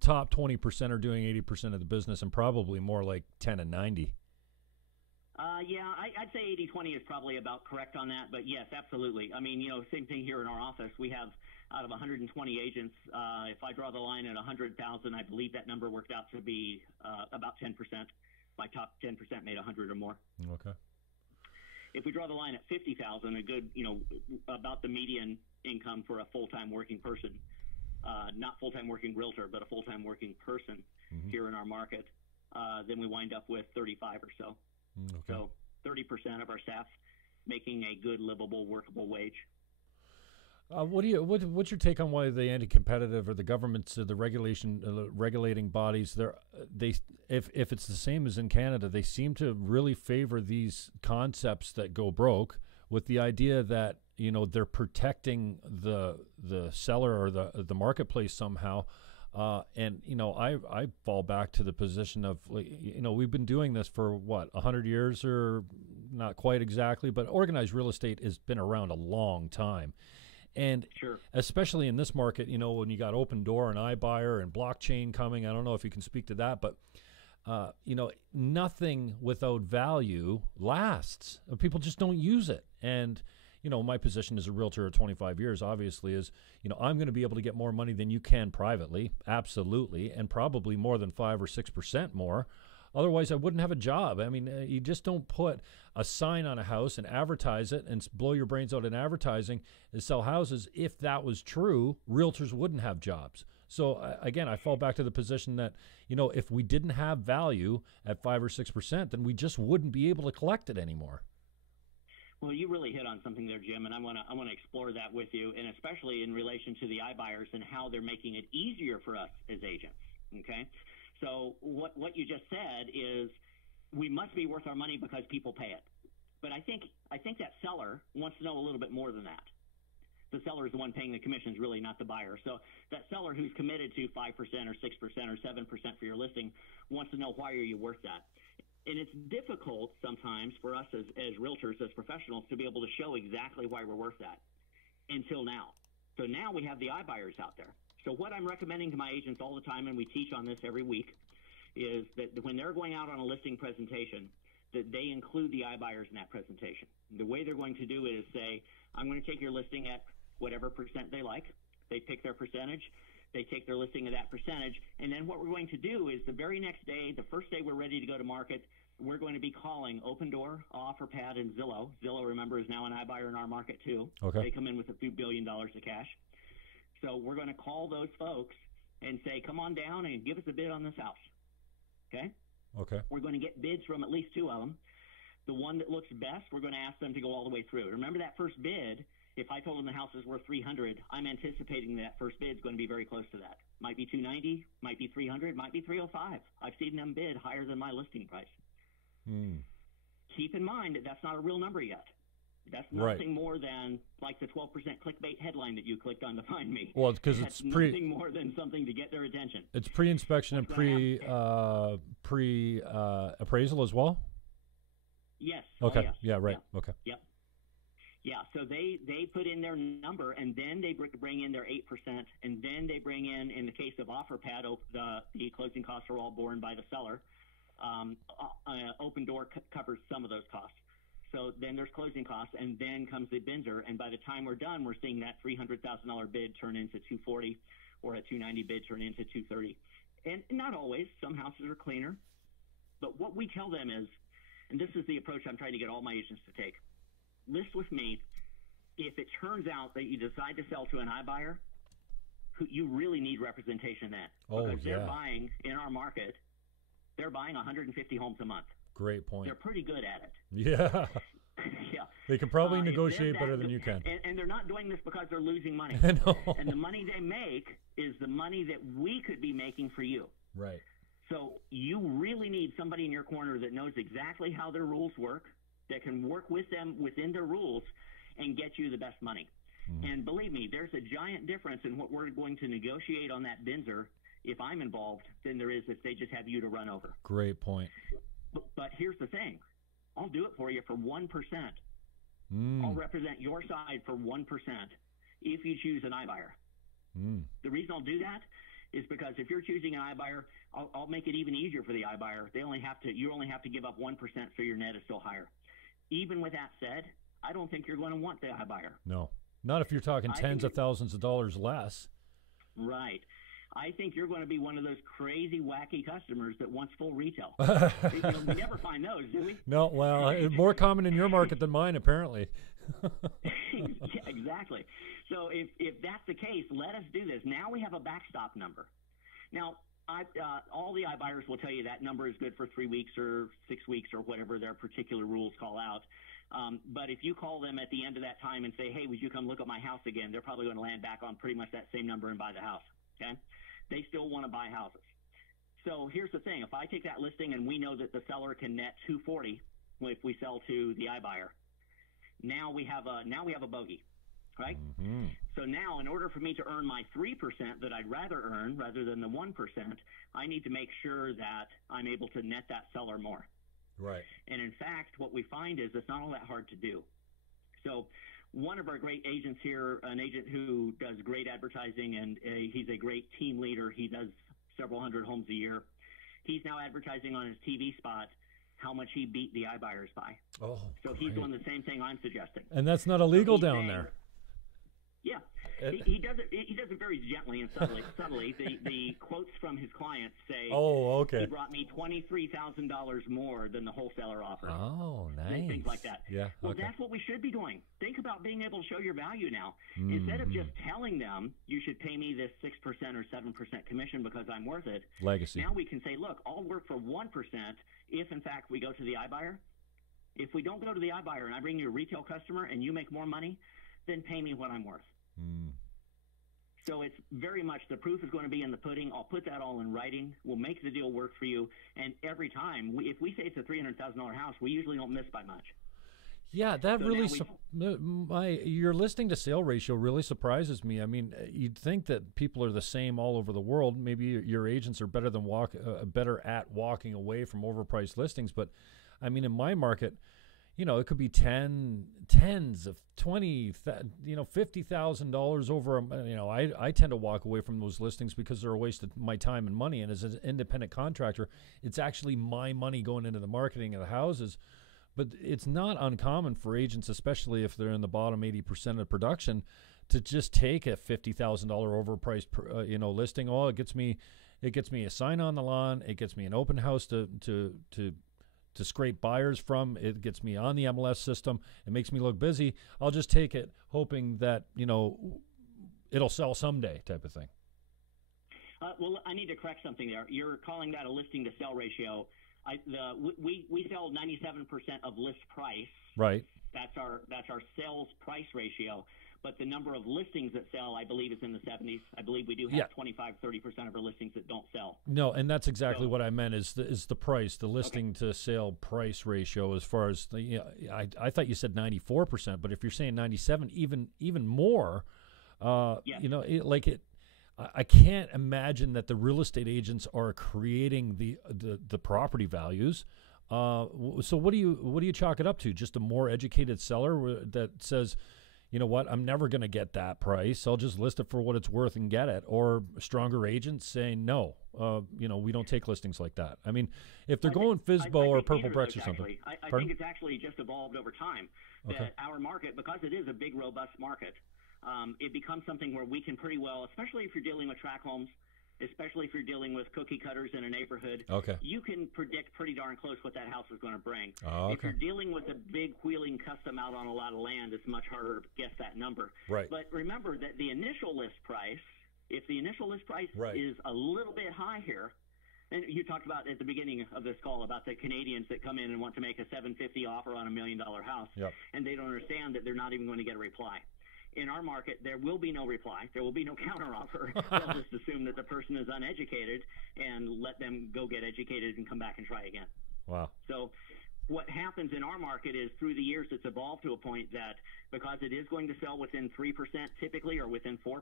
top 20% are doing 80% of the business, and probably more like 10 and 90. I'd say 80-20 is probably about correct on that, but yes, absolutely. I mean, same thing here in our office. We have out of 120 agents, if I draw the line at 100,000, I believe that number worked out to be about 10%. My top 10% made 100 or more. Okay. If we draw the line at 50,000, a good, about the median income for a full-time working person, not full-time working realtor, but a full-time working person here in our market, then we wind up with 35 or so. Okay. So 30% of our staff making a good, livable, workable wage. What's your take on why the anti-competitive or the governments, the regulating bodies, if it's the same as in Canada, they seem to really favor these concepts that go broke, with the idea that they're protecting the seller or the marketplace somehow. And I fall back to the position of we've been doing this for 100 years, or not quite exactly, but organized real estate has been around a long time. And Sure. Especially in this market, when you got Open Door and iBuyer and blockchain coming, I don't know if you can speak to that, but nothing without value lasts. People just don't use it. And my position as a realtor of 25 years, obviously, is I'm going to be able to get more money than you can privately, absolutely, and probably more than 5 or 6% more. Otherwise, I wouldn't have a job. I mean, you just don't put a sign on a house and advertise it and blow your brains out in advertising and sell houses. If that was true, realtors wouldn't have jobs. So again, I fall back to the position that, if we didn't have value at 5 or 6%, then we just wouldn't be able to collect it anymore. Well, you really hit on something there, Jim, and I want to explore that with you, and especially in relation to the iBuyers and how they're making it easier for us as agents. Okay. So what you just said is we must be worth our money because people pay it. But I think that seller wants to know a little bit more than that. The seller is the one paying the commissions, really not the buyer. So that seller who's committed to 5% or 6% or 7% for your listing wants to know, why are you worth that? And it's difficult sometimes for us as realtors, as professionals, to be able to show exactly why we're worth that until now. So now we have the iBuyers out there. So what I'm recommending to my agents all the time, and we teach on this every week, is that when they're going out on a listing presentation, that they include the iBuyers in that presentation. The way they're going to do it is say, I'm going to take your listing at whatever percent they like. They pick their percentage. They take their listing at that percentage. And then what we're going to do is the very next day, the first day we're ready to go to market, we're going to be calling Open Door, OfferPad, and Zillow. Zillow, remember, is now an iBuyer in our market too. Okay. They come in with a few $1 billion of cash. So we're going to call those folks and say, come on down and give us a bid on this house. Okay? Okay. We're going to get bids from at least 2 of them. The one that looks best, we're going to ask them to go all the way through. Remember that first bid, if I told them the house is worth $300, I'm anticipating that first bid is going to be very close to that. Might be $290, might be $300, might be $305. I've seen them bid higher than my listing price. Keep in mind that that's not a real number yet. That's nothing more than like the 12% clickbait headline that you clicked on to find me. Well, because it's nothing more than something to get their attention. It's pre-inspection and pre-appraisal as well? Yes. Okay. Oh, yes. Yeah, right. Yeah. Okay. Yep. Yeah, so they put in their number, and then they bring in their 8%, and then they bring in the case of OfferPad, the closing costs are all borne by the seller. Open Door covers some of those costs. So then there's closing costs, and then comes the binder, and by the time we're done, we're seeing that $300,000 bid turn into $240, or a $290 bid turn into $230. And not always. Some houses are cleaner. But what we tell them is, and this is the approach I'm trying to get all my agents to take, list with me. If it turns out that you decide to sell to an iBuyer, you really need representation then. Because they're buying in our market they're buying 150 homes a month. Great point. They're pretty good at it. Yeah. Yeah. They can probably negotiate better than you can. And they're not doing this because they're losing money. No. And the money they make is the money that we could be making for you. Right. So you really need somebody in your corner that knows exactly how their rules work, that can work with them within their rules and get you the best money. And believe me, there's a giant difference in what we're going to negotiate on that Binzer if I'm involved than there is if they just have you to run over. Great point. But here's the thing. I'll do it for you for 1%. I'll represent your side for 1% if you choose an iBuyer. The reason I'll do that is because if you're choosing an iBuyer, I'll make it even easier for the iBuyer. You only have to give up 1%, so your net is still higher. Even with that said, I don't think you're going to want the iBuyer. No, not if you're talking tens of thousands of dollars less. Right. I think you're going to be one of those crazy, wacky customers that wants full retail. We never find those, do we? No, well, more common in your market than mine, apparently. Yeah, exactly. So if that's the case, let us do this. Now we have a backstop number. Now, all the iBuyers will tell you that number is good for 3 weeks or 6 weeks or whatever their particular rules call out. But if you call them at the end of that time and say, hey, would you come look at my house again, they're probably going to land back on pretty much that same number and buy the house. Okay? They still want to buy houses. So here's the thing. If I take that listing and we know that the seller can net $240 if we sell to the iBuyer, now we have a bogey, right? So now in order for me to earn my 3% that I'd rather earn rather than the 1%, I need to make sure that I'm able to net that seller more. Right. And in fact, what we find is it's not all that hard to do. So one of our great agents here, an agent who does great advertising, and he's a great team leader. He does several hundred homes a year. He's now advertising on his TV spot how much he beat the iBuyers by. Oh, so he's doing the same thing I'm suggesting. And that's not illegal down there. Yeah. He does it very gently and subtly. The quotes from his clients say, "Oh, okay. He brought me $23,000 more than the wholesaler offered." Oh, nice. And things like that. Yeah. Well, okay. That's what we should be doing. Think about being able to show your value now. Instead of just telling them you should pay me this 6% or 7% commission because I'm worth it. Legacy. Now we can say, look, I'll work for 1% if in fact we go to the iBuyer. If we don't go to the iBuyer and I bring you a retail customer and you make more money, then pay me what I'm worth. So it's very much the proof is going to be in the pudding. I'll put that all in writing. We'll make the deal work for you. And every time, if we say it's a $300,000 house, we usually don't miss by much. Yeah, that so really your listing to sale ratio really surprises me. I mean, you'd think that people are the same all over the world. Maybe your agents are better at walking away from overpriced listings. But I mean, in my market, it could be tens of $50,000 over. I tend to walk away from those listings because they're a waste of my time and money. And as an independent contractor, it's actually my money going into the marketing of the houses. But it's not uncommon for agents, especially if they're in the bottom 80% of production, to just take a $50,000 overpriced, listing. Oh, it gets me a sign on the lawn. It gets me an open house to scrape buyers from. It gets me on the MLS system. It makes me look busy. I'll just take it, hoping that it'll sell someday, type of thing. Well, I need to correct something there. You're calling that a listing to sell ratio. We sell 97% of list price. Right. That's our sales price ratio. But the number of listings that sell, I believe, is in the 70s. I believe we do have 25-30% of our listings that don't sell. No, and that's exactly what I meant is the price, the listing to sale price ratio. As far as I thought you said 94%, but if you're saying 97, even more, I can't imagine that the real estate agents are creating the property values. So what do you chalk it up to? Just a more educated seller that says, you know what, I'm never going to get that price. I'll just list it for what it's worth and get it. Or stronger agents saying, no, we don't take listings like that. I mean, if they're going FSBO or Purple Bricks or something. I think it's actually just evolved over time. That our market, because it is a big, robust market, it becomes something where we can pretty well, especially if you're dealing with tract homes, especially if you're dealing with cookie cutters in a neighborhood, you can predict pretty darn close what that house is going to bring. If you're dealing with a big wheeling custom out on a lot of land, it's much harder to guess that number. Right. But remember that the initial list price, if the initial list price is a little bit high here, And you talked about at the beginning of this call about the Canadians that come in and want to make a $750 offer on $1 million house, and they don't understand that they're not even going to get a reply. In our market, there will be no reply. There will be no counteroffer. They'll just assume that the person is uneducated and let them go get educated and come back and try again. Wow. So what happens in our market is through the years it's evolved to a point that because it is going to sell within 3% typically or within 4%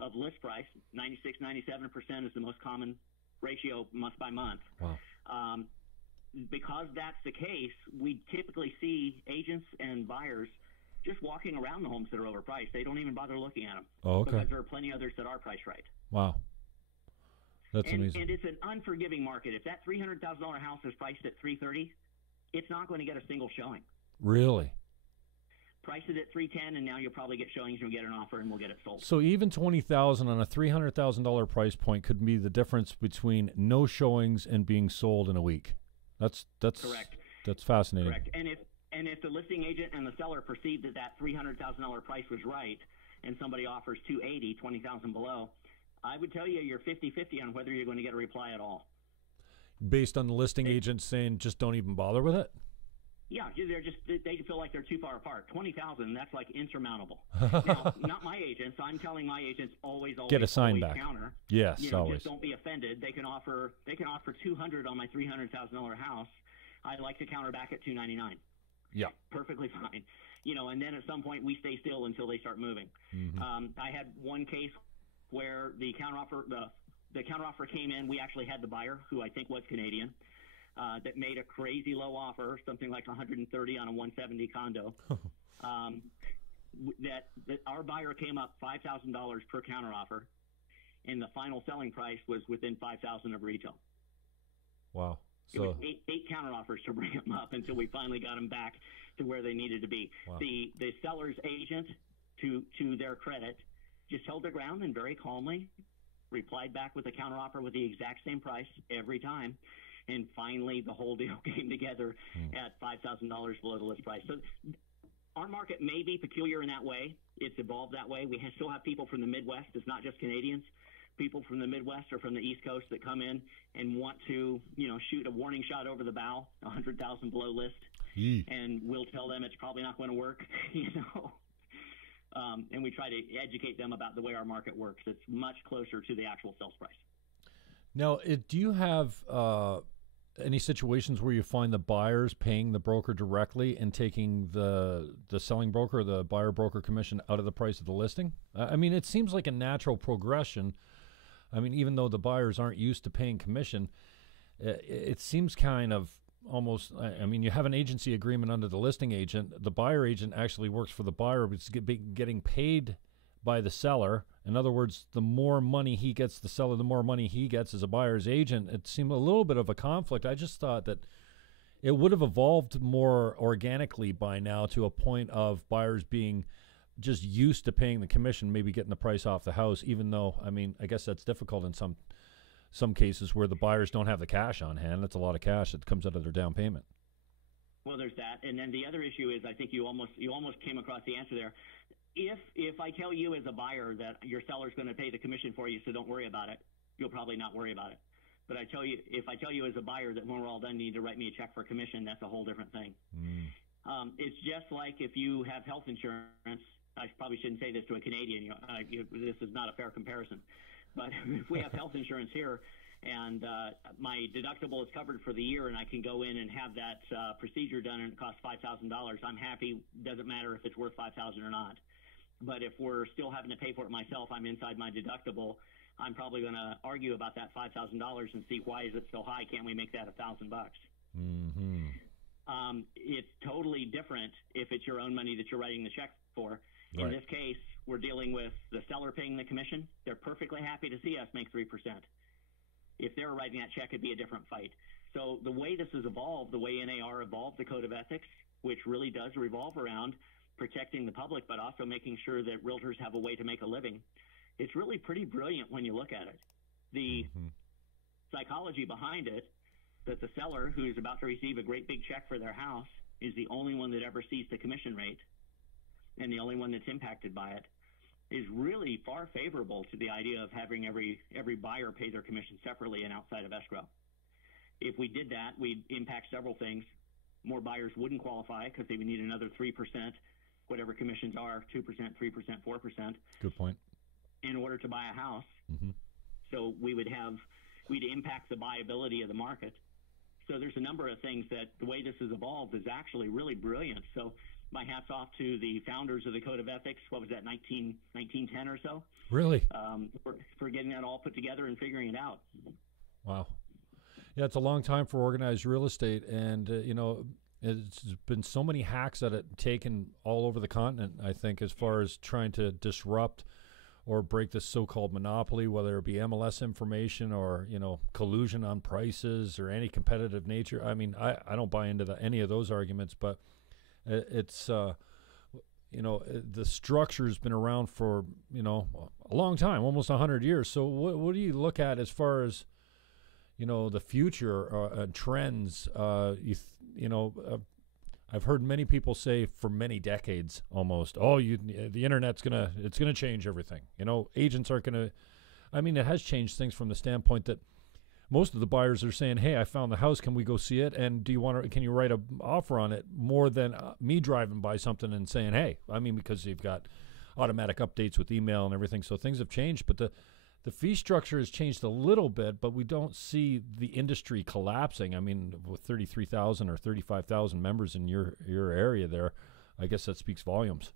of list price, 96, 97% is the most common ratio month by month. Wow. Because that's the case, we typically see agents and buyers just walking around the homes that are overpriced. They don't even bother looking at them. Oh, okay. Because there are plenty others that are priced right. Wow. That's amazing. And it's an unforgiving market. If that $300,000 house is priced at $330,000, it's not going to get a single showing. Really? Price it at $310,000, and now you'll probably get showings. You'll get an offer, and we'll get it sold. So even $20,000 on a $300,000 price point could be the difference between no showings and being sold in a week. That's correct. That's fascinating. Correct. And if the listing agent and the seller perceive that $300,000 price was right, and somebody offers $280,000, $20,000 below, I would tell you you're 50-50 on whether you're going to get a reply at all. Based on the listing agent saying just don't even bother with it? Yeah, they feel like they're too far apart. 20,000, that's like insurmountable. Now, not my agents. I'm telling my agents always get a sign back. Counter. Yes, always. Just don't be offended. They can offer $200,000 on my $300,000 house. I like to counter back at $299. Yeah, perfectly fine. And then at some point we stay still until they start moving. I had one case where the counteroffer came in. We actually had the buyer, who I think was Canadian, that made a crazy low offer, something like $130,000 on a 170 condo. that our buyer came up $5,000 per counteroffer, and the final selling price was within $5,000 of retail. Wow. It was eight counteroffers to bring them up until we finally got them back to where they needed to be. Wow. The seller's agent, to their credit, just held their ground and very calmly replied back with a counteroffer with the exact same price every time. And finally, the whole deal came together at $5,000 below the list price. So our market may be peculiar in that way. It's evolved that way. We still have people from the Midwest. It's not just Canadians. People from the Midwest or from the East Coast that come in and want to, shoot a warning shot over the bow, 100,000 below list, and we'll tell them it's probably not going to work, and we try to educate them about the way our market works. It's much closer to the actual sales price. Now, do you have any situations where you find the buyers paying the broker directly and taking the selling broker, the buyer broker commission out of the price of the listing? I mean, it seems like a natural progression. I mean, even though the buyers aren't used to paying commission, it seems kind of almost, I mean, you have an agency agreement under the listing agent. The buyer agent actually works for the buyer, but it's getting paid by the seller. In other words, the more money he gets, the seller, the more money he gets as a buyer's agent. It seemed a little bit of a conflict. I just thought that it would have evolved more organically by now to a point of buyers being just used to paying the commission, maybe getting the price off the house, even though, I mean, I guess that's difficult in some cases where the buyers don't have the cash on hand. That's a lot of cash that comes out of their down payment. Well, there's that. And then the other issue is, I think you almost came across the answer there. If I tell you as a buyer that your seller's going to pay the commission for you, so don't worry about it, you'll probably not worry about it. But if I tell you as a buyer that when we're all done, you need to write me a check for commission, that's a whole different thing. It's just like if you have health insurance. I probably shouldn't say this to a Canadian. This is not a fair comparison. But if we have health insurance here and my deductible is covered for the year and I can go in and have that procedure done and it costs $5,000, I'm happy. Doesn't matter if it's worth $5,000 or not. But if we're still having to pay for it myself, I'm inside my deductible, I'm probably going to argue about that $5,000 and see why is it so high? Can't we make that $1,000? It's totally different if it's your own money that you're writing the check for. In this case, we're dealing with the seller paying the commission. They're perfectly happy to see us make 3%. If they're writing that check, it'd be a different fight. So the way this has evolved, the way NAR evolved the Code of Ethics, which really does revolve around protecting the public, but also making sure that realtors have a way to make a living, it's really pretty brilliant when you look at it. The psychology behind it, that the seller who is about to receive a great big check for their house is the only one that ever sees the commission rate and the only one that's impacted by it. is really far favorable to the idea of having every buyer pay their commission separately and outside of escrow. If we did that, we'd impact several things. More buyers wouldn't qualify because they would need another 3%, whatever commissions are, 2%, 3%, 4%. Good point. In order to buy a house. Mm-hmm. So we'd impact the buyability of the market. So there's a number of things that the way this has evolved is actually really brilliant. So my hat's off to the founders of the Code of Ethics. What was that, 1910 or so? Really? For getting that all put together and figuring it out. Wow. Yeah, it's a long time for organized real estate, and it's been so many hacks at it taken all over the continent, I think, as far as trying to disrupt or break this so-called monopoly, whether it be MLS information or, collusion on prices or any competitive nature. I mean, I don't buy into any of those arguments, but it's, the structure's been around for, a long time, almost 100 years. So what do you look at as far as, the future trends? I've heard many people say for many decades almost, the internet's it's gonna change everything. Agents aren't gonna. I mean, it has changed things from the standpoint that most of the buyers are saying, "Hey, I found the house. Can we go see it? And can you write an offer on it?" More than me driving by something and saying, "Hey," I mean, because you've got automatic updates with email and everything, so things have changed. But the fee structure has changed a little bit, but we don't see the industry collapsing. I mean, with 33,000 or 35,000 members in your area there, I guess that speaks volumes.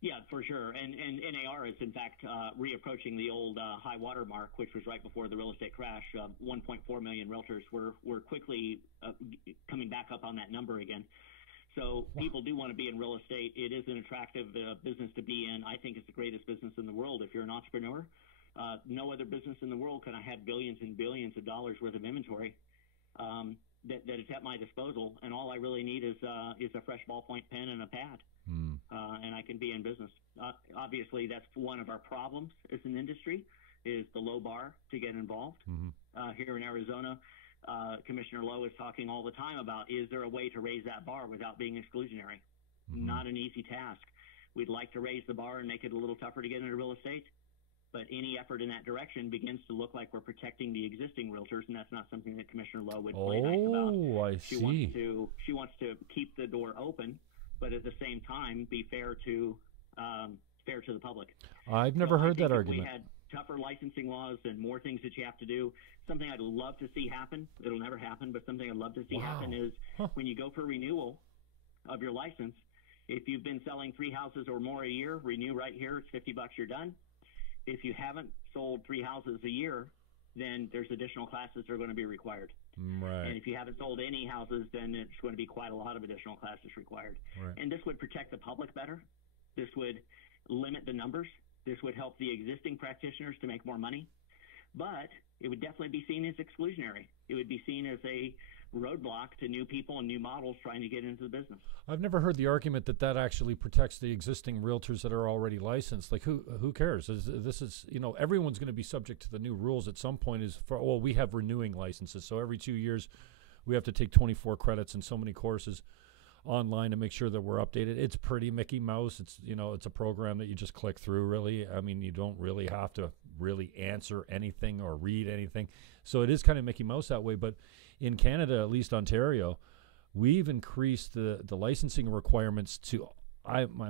Yeah, for sure. And NAR is, in fact, reapproaching the old high water mark, which was right before the real estate crash. 1.4 million realtors were quickly coming back up on that number again. So people do want to be in real estate. It is an attractive business to be in. I think it's the greatest business in the world if you're an entrepreneur. No other business in the world can I have billions and billions of dollars worth of inventory that is at my disposal, and all I really need is a fresh ballpoint pen and a pad, and I can be in business. Obviously, that's one of our problems as an industry is the low bar to get involved. Here in Arizona, Commissioner Lowe is talking all the time about, is there a way to raise that bar without being exclusionary? Not an easy task. We'd like to raise the bar and make it a little tougher to get into real estate, but any effort in that direction begins to look like we're protecting the existing realtors, and that's not something that Commissioner Lowe would play nice about. Oh, I see. She wants to keep the door open, but at the same time be fair to the public. I've never heard that argument. If we had tougher licensing laws and more things that you have to do, something I'd love to see happen, it'll never happen, but something I'd love to see happen is when you go for renewal of your license, if you've been selling 3 houses or more a year, renew right here, it's $50, you're done. If you haven't sold 3 houses a year, then there's additional classes that are going to be required. Right. And if you haven't sold any houses, then it's going to be quite a lot of additional classes required. Right. And this would protect the public better. This would limit the numbers. This would help the existing practitioners to make more money. But it would definitely be seen as exclusionary. It would be seen as a roadblock to new people and new models trying to get into the business. I've never heard the argument that actually protects the existing realtors that are already licensed. Like, who cares? This is everyone's going to be subject to the new rules at some point. We have renewing licenses, so every 2 years we have to take 24 credits and so many courses online to make sure that we're updated. It's pretty Mickey Mouse. It's it's a program that you just click through, really. I mean, you don't really have to really answer anything or read anything. So it is kind of Mickey Mouse that way. But in Canada, at least Ontario, we've increased the licensing requirements to,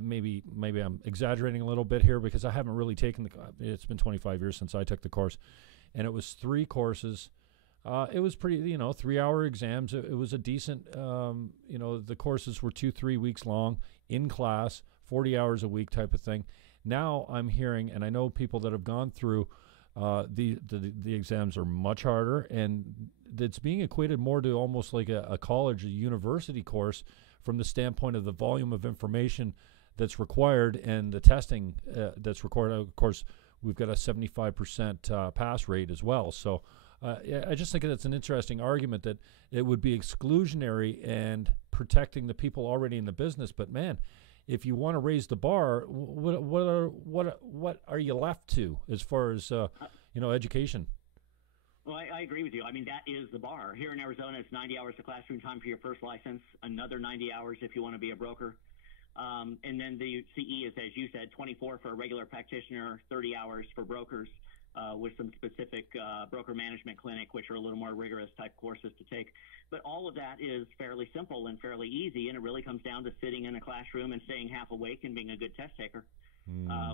maybe I'm exaggerating a little bit here because I haven't really taken it's been 25 years since I took the course, and it was 3 courses. It was pretty, 3-hour exams. It was a decent, the courses were 2-3 weeks long in class, 40 hours a week type of thing. Now I'm hearing, and I know people that have gone through the exams are much harder, and it's being equated more to almost like a college, a university course from the standpoint of the volume of information that's required and the testing that's required. Of course, we've got a 75% pass rate as well. So I just think that's an interesting argument that it would be exclusionary and protecting the people already in the business. But man, if you want to raise the bar, what are you left to as far as education? Well, I agree with you. I mean, that is the bar. Here in Arizona, it's 90 hours of classroom time for your first license, another 90 hours if you want to be a broker. And then the CE is, as you said, 24 for a regular practitioner, 30 hours for brokers, with some specific broker management clinic, which are a little more rigorous type courses to take. But all of that is fairly simple and fairly easy, and it really comes down to sitting in a classroom and staying half awake and being a good test taker.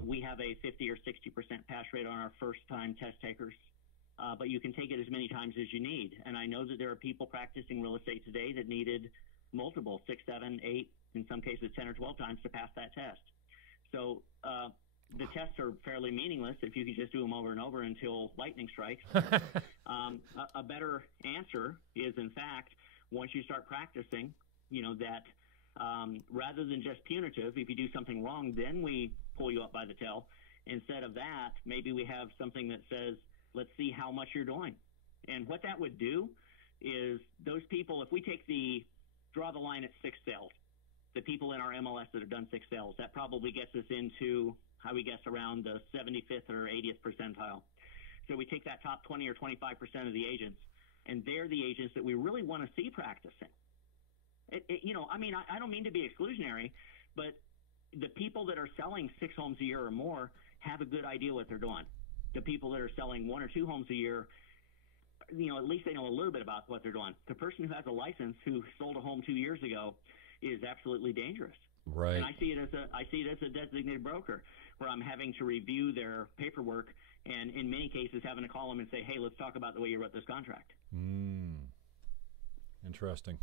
We have a 50 or 60% pass rate on our first-time test takers, but you can take it as many times as you need. And I know that there are people practicing real estate today that needed multiple, 6, 7, 8, in some cases 10 or 12 times to pass that test. So the tests are fairly meaningless if you can just do them over and over until lightning strikes. A better answer is, in fact, once you start practicing, that rather than just punitive, if you do something wrong, then we pull you up by the tail. Instead of that, maybe we have something that says, let's see how much you're doing. And what that would do is those people, if we draw the line at 6 sales, the people in our MLS that have done 6 sales, that probably gets us into, I would guess, around the 75th or 80th percentile. So we take that top 20 or 25% of the agents, and they're the agents that we really want to see practicing. I don't mean to be exclusionary, but the people that are selling 6 homes a year or more have a good idea what they're doing. The people that are selling 1 or 2 homes a year, at least they know a little bit about what they're doing. The person who has a license who sold a home 2 years ago is absolutely dangerous. Right. And I see it as a designated broker, where I'm having to review their paperwork, and in many cases having to call them and say, hey, let's talk about the way you wrote this contract. Interesting.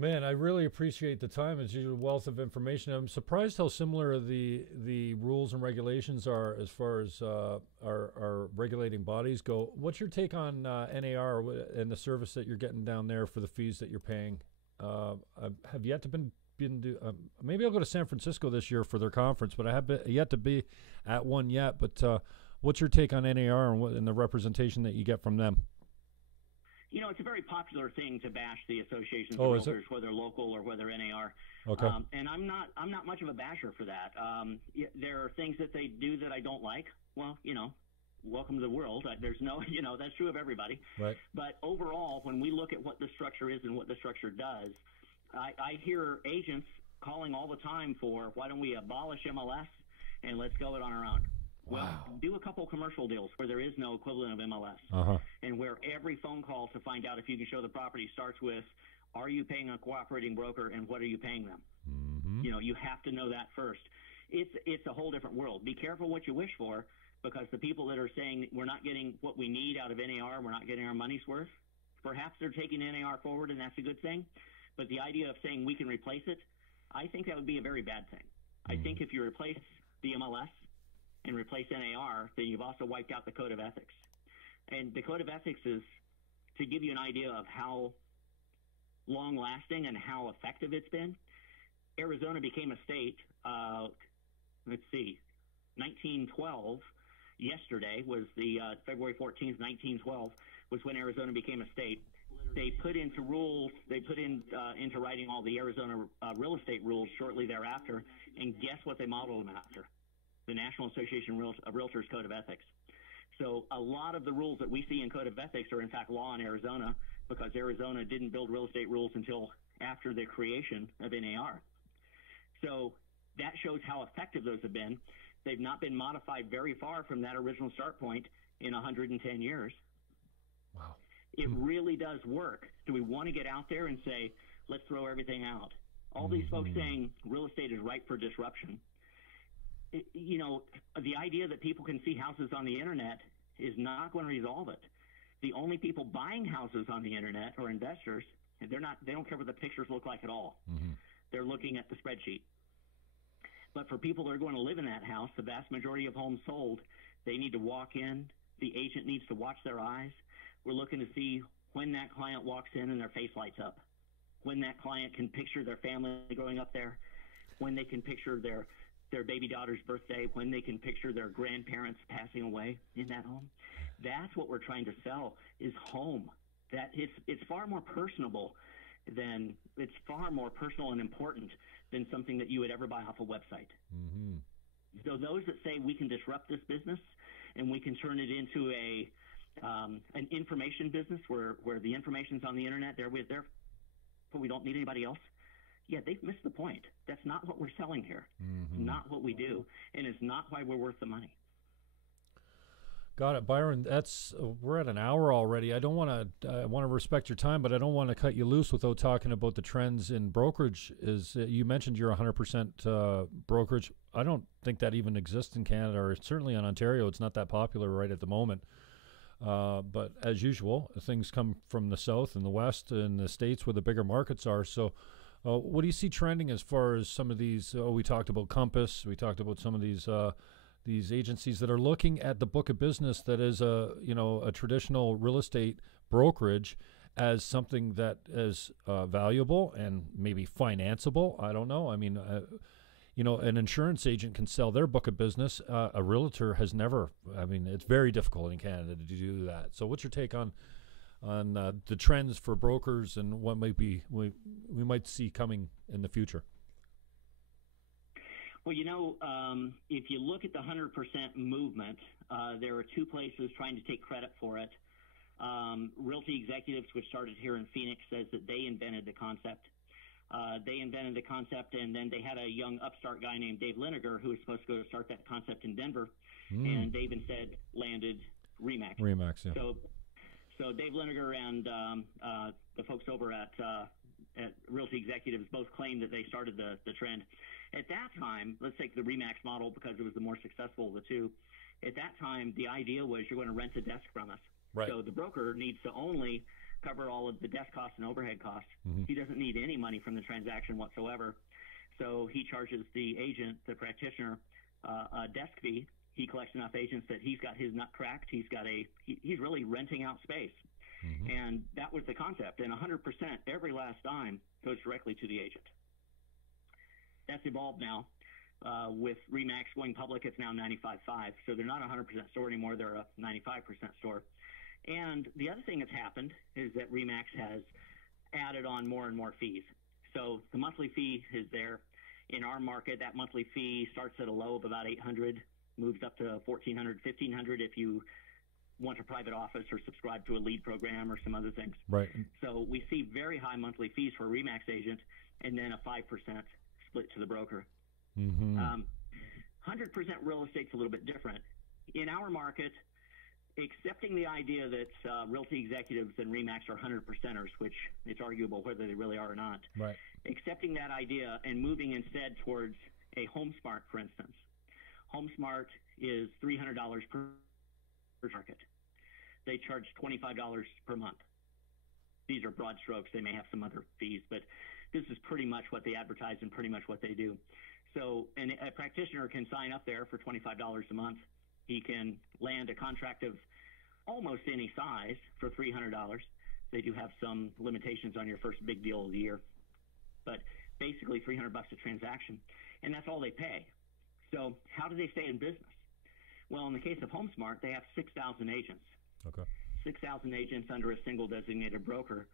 Man, I really appreciate the time. It's a wealth of information. I'm surprised how similar the rules and regulations are as far as our regulating bodies go. What's your take on NAR and the service that you're getting down there for the fees that you're paying? Have yet to been maybe I'll go to San Francisco this year for their conference, but I have yet to be at one yet. But what's your take on NAR and the representation that you get from them? It's a very popular thing to bash the associations of realtors, whether local or whether NAR. Okay. And I'm not much of a basher for that. There are things that they do that I don't like. Well, welcome to the world. There's no, that's true of everybody. Right. But overall, when we look at what the structure is and what the structure does, I hear agents calling all the time for, why don't we abolish MLS and let's go it on our own. Well, do a couple commercial deals where there is no equivalent of MLS, and where every phone call to find out if you can show the property starts with, are you paying a cooperating broker, and what are you paying them? You have to know that first. It's a whole different world. Be careful what you wish for, because the people that are saying we're not getting what we need out of NAR, we're not getting our money's worth, perhaps they're taking NAR forward, and that's a good thing. But the idea of saying we can replace it, I think that would be a very bad thing. I think if you replace the MLS and replace NAR, then you've also wiped out the Code of Ethics. And the Code of Ethics is, to give you an idea of how long-lasting and how effective it's been, Arizona became a state, 1912, yesterday was the February 14th, 1912, was when Arizona became a state. They put into writing all the Arizona real estate rules shortly thereafter, and guess what they modeled them after? The National Association of Realtors Code of Ethics. So a lot of the rules that we see in Code of Ethics are in fact law in Arizona, because Arizona didn't build real estate rules until after the creation of NAR. So that shows how effective those have been. They've not been modified very far from that original start point in 110 years. Wow. It really does work. Do we want to get out there and say, let's throw everything out? All these folks saying real estate is ripe for disruption. The idea that people can see houses on the internet is not going to resolve it. The only people buying houses on the internet are investors, and they don't care what the pictures look like at all. They're looking at the spreadsheet. But for people that are going to live in that house, the vast majority of homes sold, they need to walk in. The agent needs to watch their eyes. We're looking to see when that client walks in and their face lights up, when that client can picture their family growing up there, when they can picture their baby daughter's birthday, when they can picture their grandparents passing away in that home. That's what we're trying to sell, is home. That it's far more personal and important than something that you would ever buy off a website. So those that say we can disrupt this business and we can turn it into an information business where the information's on the internet, but we don't need anybody else. yeah, they've missed the point. That's not what we're selling here. It's not what we do, and it's not why we're worth the money. Got it, Byron. That's we're at an hour already. I want to respect your time, but I don't want to cut you loose without talking about the trends in brokerage. You mentioned you're 100% brokerage. I don't think that even exists in Canada, or certainly in Ontario. It's not that popular right at the moment. But as usual, things come from the south and the west and the states where the bigger markets are. So, what do you see trending as far as some of these? We talked about Compass. We talked about some of these agencies that are looking at the book of business that is a traditional real estate brokerage as something that is valuable and maybe financeable. I don't know. I mean, an insurance agent can sell their book of business. A realtor has never. I mean, it's very difficult in Canada to do that. So what's your take on the trends for brokers and what might be we might see coming in the future? Well, if you look at the 100% movement, there are two places trying to take credit for it. Realty Executives, which started here in Phoenix, says that they invented the concept. And then they had a young upstart guy named Dave Liniger who was supposed to go to start that concept in Denver, and Dave instead landed RE/MAX. RE/MAX, yeah. So Dave Liniger and the folks over at Realty Executives both claim that they started the trend. At that time, let's take the RE/MAX model because it was the more successful of the two. At that time, the idea was you're going to rent a desk from us. Right. So the broker needs to only cover all of the desk costs and overhead costs. He doesn't need any money from the transaction whatsoever. So he charges the agent, the practitioner, a desk fee. He collects enough agents that he's got his nut cracked. He's really renting out space. And that was the concept. And 100%, every last dime goes directly to the agent. That's evolved now. With RE/MAX going public, it's now 95.5. So they're not a 100% store anymore. They're a 95% store. And the other thing that's happened is that RE/MAX has added on more and more fees. So the monthly fee is there. In our market, that monthly fee starts at a low of about $800, moves up to $1,400, $1,500 if you want a private office or subscribe to a lead program or some other things. Right. So we see very high monthly fees for a RE/MAX agent, and then a 5% split to the broker. 100% real estate's a little bit different. In our market, accepting the idea that Realty Executives and RE/MAX are 100%ers, which it's arguable whether they really are or not. Right. Accepting that idea and moving instead towards a HomeSmart, for instance. HomeSmart is $300 per market. They charge $25 per month. These are broad strokes. They may have some other fees, but this is pretty much what they advertise and pretty much what they do. So a practitioner can sign up there for $25 a month. He can land a contract of almost any size for $300. They do have some limitations on your first big deal of the year, but basically $300 a transaction, and that's all they pay. So how do they stay in business? Well, in the case of HomeSmart, they have 6,000 agents. Okay. 6,000 agents under a single designated broker.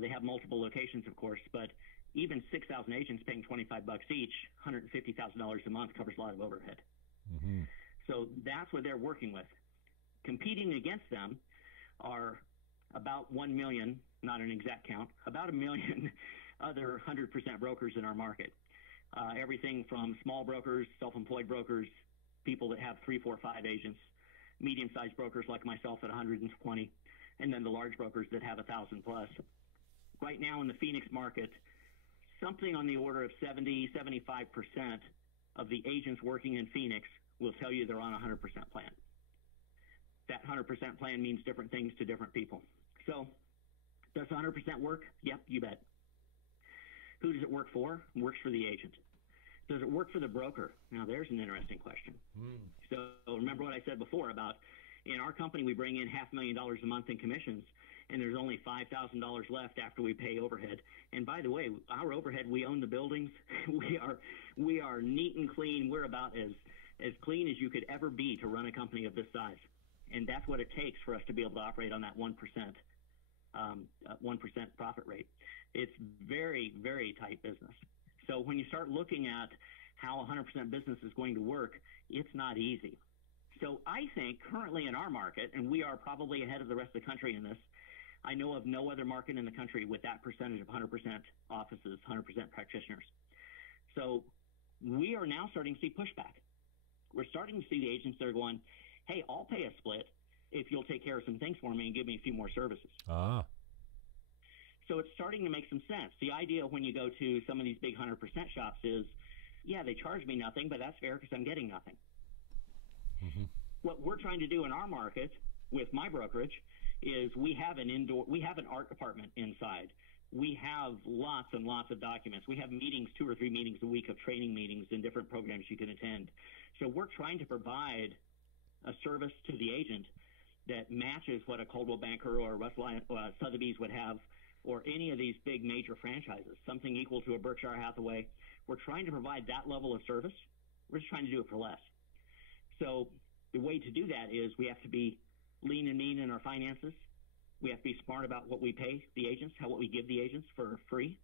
They have multiple locations, of course, but even 6,000 agents paying $25 each, $150,000 a month covers a lot of overhead. So that's what they're working with. Competing against them are about 1 million, not an exact count, about 1 million other 100% brokers in our market. Everything from small brokers, self-employed brokers, people that have 3, 4, 5 agents, medium-sized brokers like myself at 120, and then the large brokers that have 1,000 plus. Right now in the Phoenix market, something on the order of 70, 75% of the agents working in Phoenix will tell you they're on a 100% plan. That 100% plan means different things to different people. So does 100% work? Yep, you bet. Who does it work for? It works for the agent. Does it work for the broker? Now, there's an interesting question. So remember what I said before about in our company, we bring in $500,000 a month in commissions, and there's only $5,000 left after we pay overhead. And by the way, our overhead, we own the buildings. We are neat and clean. We're about as clean as you could ever be to run a company of this size. And that's what it takes for us to be able to operate on that 1% profit rate. It's very, very tight business. So when you start looking at how 100% business is going to work, it's not easy. So I think currently in our market, and we are probably ahead of the rest of the country in this, I know of no other market in the country with that percentage of 100% offices, 100% practitioners. So we are now starting to see pushback. We're starting to see the agents that are going, hey, I'll pay a split if you'll take care of some things for me and give me a few more services. So it's starting to make some sense. The idea when you go to some of these big 100% shops is, yeah, they charge me nothing, but that's fair because I'm getting nothing. What we're trying to do in our market with my brokerage is we have an art department inside. We have lots and lots of documents. We have meetings, 2 or 3 meetings a week of training meetings and different programs you can attend. So we're trying to provide a service to the agent that matches what a Coldwell Banker or Russell Sotheby's would have, or any of these big major franchises, something equal to a Berkshire Hathaway. We're trying to provide that level of service. We're just trying to do it for less. So the way to do that is we have to be lean and mean in our finances. We have to be smart about what we pay the agents, what we give the agents for free.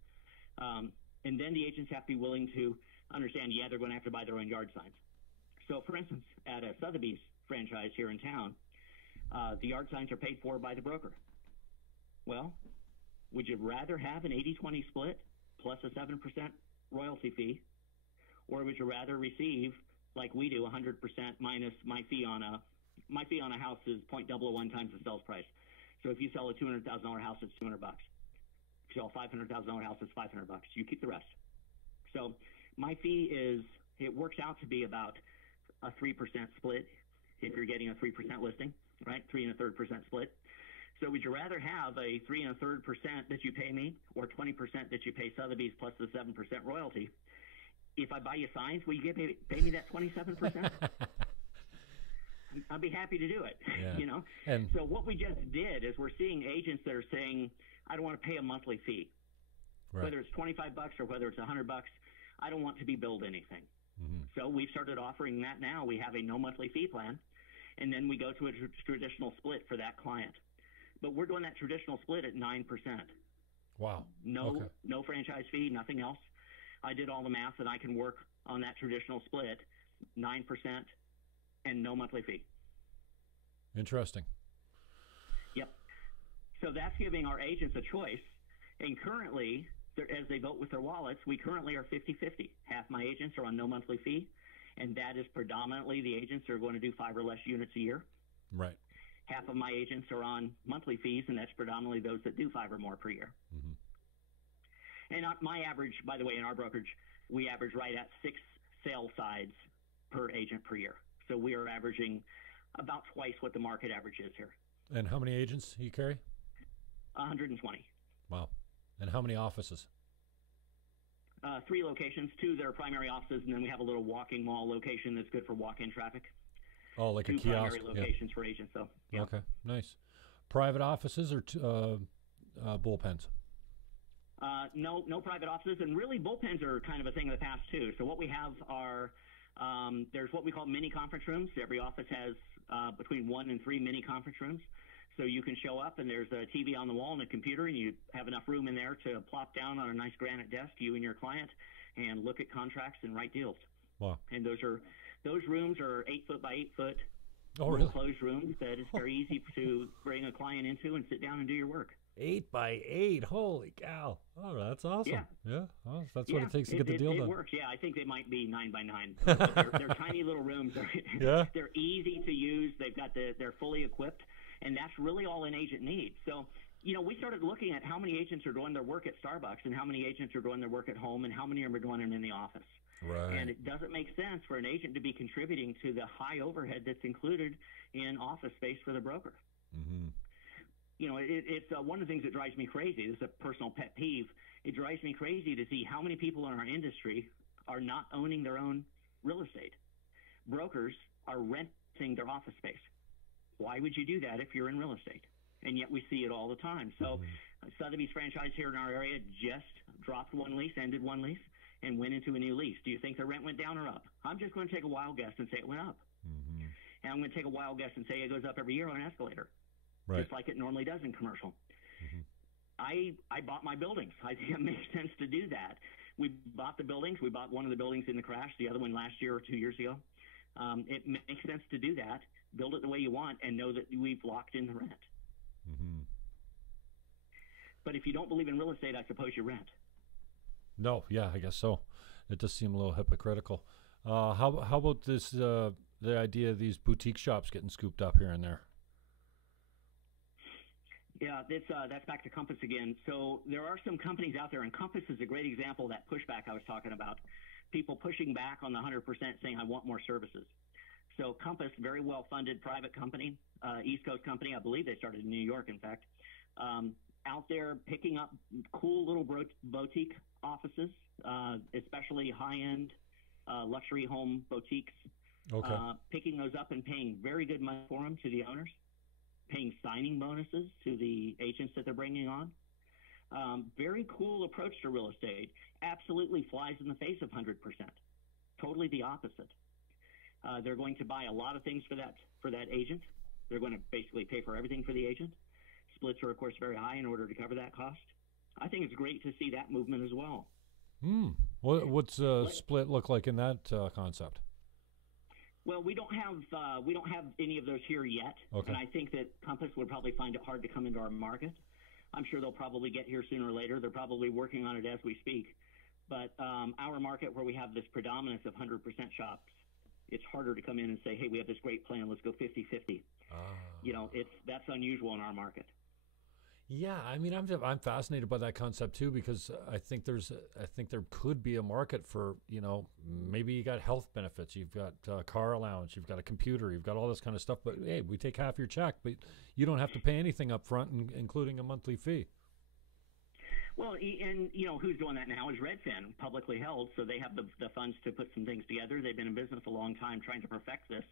And then the agents have to be willing to understand, yeah, they're going to have to buy their own yard signs. So, for instance, at a Sotheby's franchise here in town, the yard signs are paid for by the broker. Well, would you rather have an 80-20 split plus a 7% royalty fee, or would you rather receive, like we do, 100% minus my fee on a house is 0.001 times the sales price. So if you sell a $200,000 house, it's $200. If you sell a $500,000 house, it's $500. You keep the rest. So my fee it works out to be about a 3% split if you're getting a 3% listing, right? 3 1/3% split. So would you rather have a 3 1/3% that you pay me, or 20% that you pay Sotheby's plus the 7% royalty? If I buy you signs, will you pay me that 27%? I'd be happy to do it. Yeah. And so what we just did is we're seeing agents that are saying, I don't want to pay a monthly fee, right, whether it's $25 or whether it's $100. I don't want to be billed anything. So we've started offering that now. We have a no monthly fee plan, and then we go to a traditional split for that client. But we're doing that traditional split at 9%. Wow. No franchise fee, nothing else. I did all the math, and I can work on that traditional split, 9% and no monthly fee. Interesting. Yep. So that's giving our agents a choice. And currently, as they vote with their wallets, we currently are 50-50. Half my agents are on no monthly fee, and that is predominantly the agents that are going to do 5 or less units a year. Right. Half of my agents are on monthly fees, and that's predominantly those that do 5 or more per year. And my average, by the way, in our brokerage, we average right at 6 sale sides per agent per year. So we are averaging about twice what the market average is here. And how many agents you carry? 120. Wow. And how many offices? 3 locations, 2 that are primary offices, and then we have a little walking mall location that's good for walk-in traffic. Oh, like 2 a kiosk? primary locations for agents, though. Yeah. Okay, nice. Private offices or bullpens? No private offices, and really bullpens are kind of a thing of the past too. So what we have are there's what we call mini conference rooms. Every office has between 1 and 3 mini conference rooms. So you can show up and there's a TV on the wall and a computer, and you have enough room in there to plop down on a nice granite desk, you and your client, and look at contracts and write deals. Wow. And those rooms are 8 foot by 8 foot. Oh, really? Closed rooms that is very easy to bring a client into and sit down and do your work. 8 by 8. Holy cow. Oh, that's awesome. Yeah. Oh, that's what it takes to get the deal done. It works. Yeah, I think they might be 9 by 9. They're tiny little rooms. Yeah. They're easy to use. They're fully equipped, and that's really all an agent needs. So, we started looking at how many agents are doing their work at Starbucks and how many agents are doing their work at home and how many are doing it in the office. Right. And it doesn't make sense for an agent to be contributing to the high overhead that's included in office space for the broker. Mm-hmm. It's one of the things that drives me crazy. This is a personal pet peeve. It drives me crazy to see how many people in our industry are not owning their own real estate. Brokers are renting their office space. Why would you do that if you're in real estate? And yet we see it all the time. So Sotheby's franchise here in our area just dropped one lease, ended one lease, and went into a new lease. Do you think the rent went down or up? I'm just going to take a wild guess and say it went up. Mm-hmm. And I'm going to take a wild guess and say it goes up every year on an escalator. Right. Just like it normally does in commercial. Mm-hmm. I bought my buildings. I think it makes sense to do that. We bought the buildings. We bought one of the buildings in the crash, the other one last year or 2 years ago. It makes sense to do that, build it the way you want, and know that we've locked in the rent. Mm-hmm. But if you don't believe in real estate, I suppose you rent. No, yeah, I guess so. It does seem a little hypocritical. How about this? The idea of these boutique shops getting scooped up here and there. Yeah, that's back to Compass again. So there are some companies out there, and Compass is a great example of that pushback I was talking about. People pushing back on the 100% saying, I want more services. So Compass, very well-funded private company, East Coast company. I believe they started in New York, in fact. Out there picking up cool little boutique offices, especially high-end luxury home boutiques. Okay. Picking those up and paying very good money for them to the owners, paying signing bonuses to the agents that they're bringing on. Very cool approach to real estate. Absolutely flies in the face of 100%. Totally the opposite. They're going to buy a lot of things for that agent. They're going to basically pay for everything for the agent. Splits are, of course, very high in order to cover that cost. I think it's great to see that movement as well. What's a split look like in that concept? Well, we don't have any of those here yet, okay. And I think that Compass would probably find it hard to come into our market. I'm sure they'll probably get here sooner or later. They're probably working on it as we speak. But our market, where we have this predominance of 100% shops, it's harder to come in and say, hey, we have this great plan, let's go 50-50. That's unusual in our market. Yeah, I mean, I'm fascinated by that concept too, because I think there could be a market for, maybe you got health benefits, you've got car allowance, you've got a computer, you've got all this kind of stuff, but hey, we take half your check, but you don't have to pay anything up front, including a monthly fee. Well, and who's doing that now is Redfin, publicly held, so they have the funds to put some things together. They've been in business a long time trying to perfect this.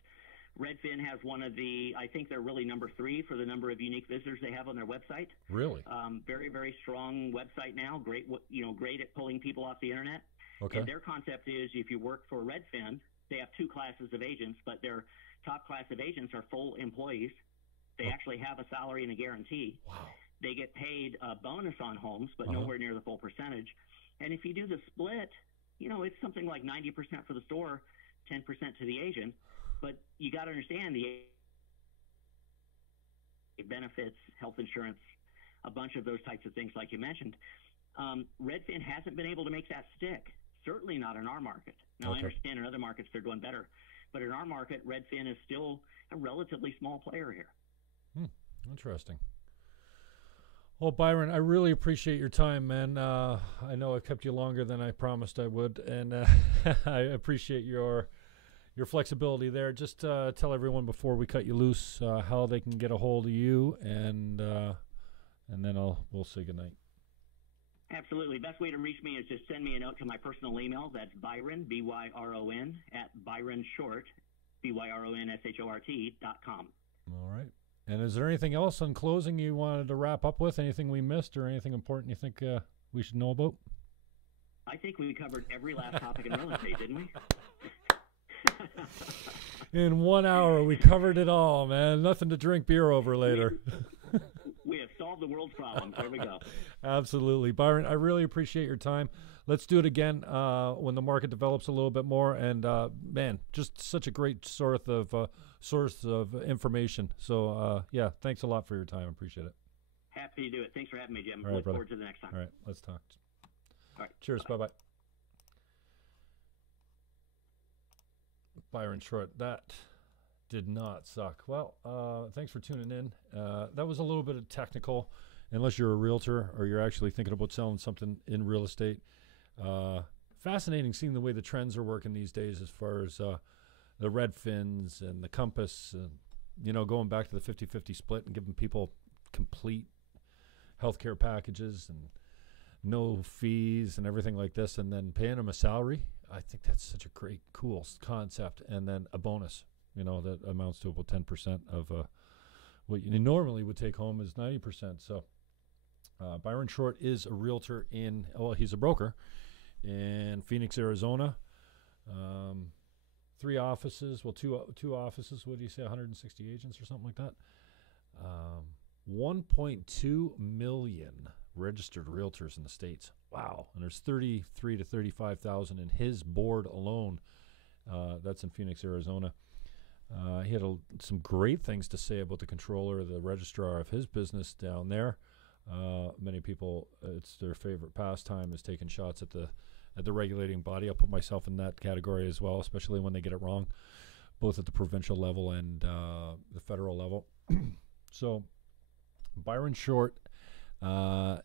Redfin has I think they're really number 3 for the number of unique visitors they have on their website. Really? Very, very strong website now. Great at pulling people off the internet. Okay. And their concept is, if you work for Redfin, they have 2 classes of agents, but their top class of agents are full employees. They actually have a salary and a guarantee. Wow. They get paid a bonus on homes, but nowhere near the full percentage. And if you do the split, it's something like 90% for the store, 10% to the agent. But you got to understand the benefits, health insurance, a bunch of those types of things like you mentioned. Redfin hasn't been able to make that stick, certainly not in our market. Now, I understand in other markets they're doing better. But in our market, Redfin is still a relatively small player here. Interesting. Well, Byron, I really appreciate your time, man. I know I kept you longer than I promised I would, and I appreciate your flexibility there. Just tell everyone before we cut you loose how they can get a hold of you, and then we'll say goodnight. Absolutely. Best way to reach me is just send me a note to my personal email. That's Byron, BYRON, at ByronShort, BYRONSHORT.com. All right. And is there anything else in closing you wanted to wrap up with? Anything we missed or anything important you think we should know about? I think we covered every last topic in real estate, didn't we? In 1 hour, we covered it all, man. Nothing to drink beer over later. We have solved the world's problems. There we go. Absolutely. Byron, I really appreciate your time. Let's do it again when the market develops a little bit more. And, man, just such a great source of information. So, thanks a lot for your time. I appreciate it. Happy to do it. Thanks for having me, Jim. All right, Look brother. forward to the next time. All right, let's talk. All right. Cheers. Bye-bye. Byron Short, that did not suck. Well, thanks for tuning in. That was a little bit of technical, unless you're a realtor or you're actually thinking about selling something in real estate. Fascinating seeing the way the trends are working these days as far as the Redfins and the Compass, going back to the 50-50 split and giving people complete healthcare packages and no fees and everything like this, and then paying them a salary. I think that's such a great, cool concept. And then a bonus, that amounts to about 10% of what you normally would take home is 90%. So Byron Short is a realtor he's a broker in Phoenix, Arizona. 3 offices, two offices, what do you say, 160 agents or something like that? 1.2 million registered realtors in the States. Wow. And there's 33 to 35,000 in his board alone. That's in Phoenix, Arizona. He had some great things to say about the controller, the registrar of his business down there. Many people, it's their favorite pastime is taking shots at the regulating body. I'll put myself in that category as well, especially when they get it wrong, both at the provincial level and the federal level. So Byron Short, we had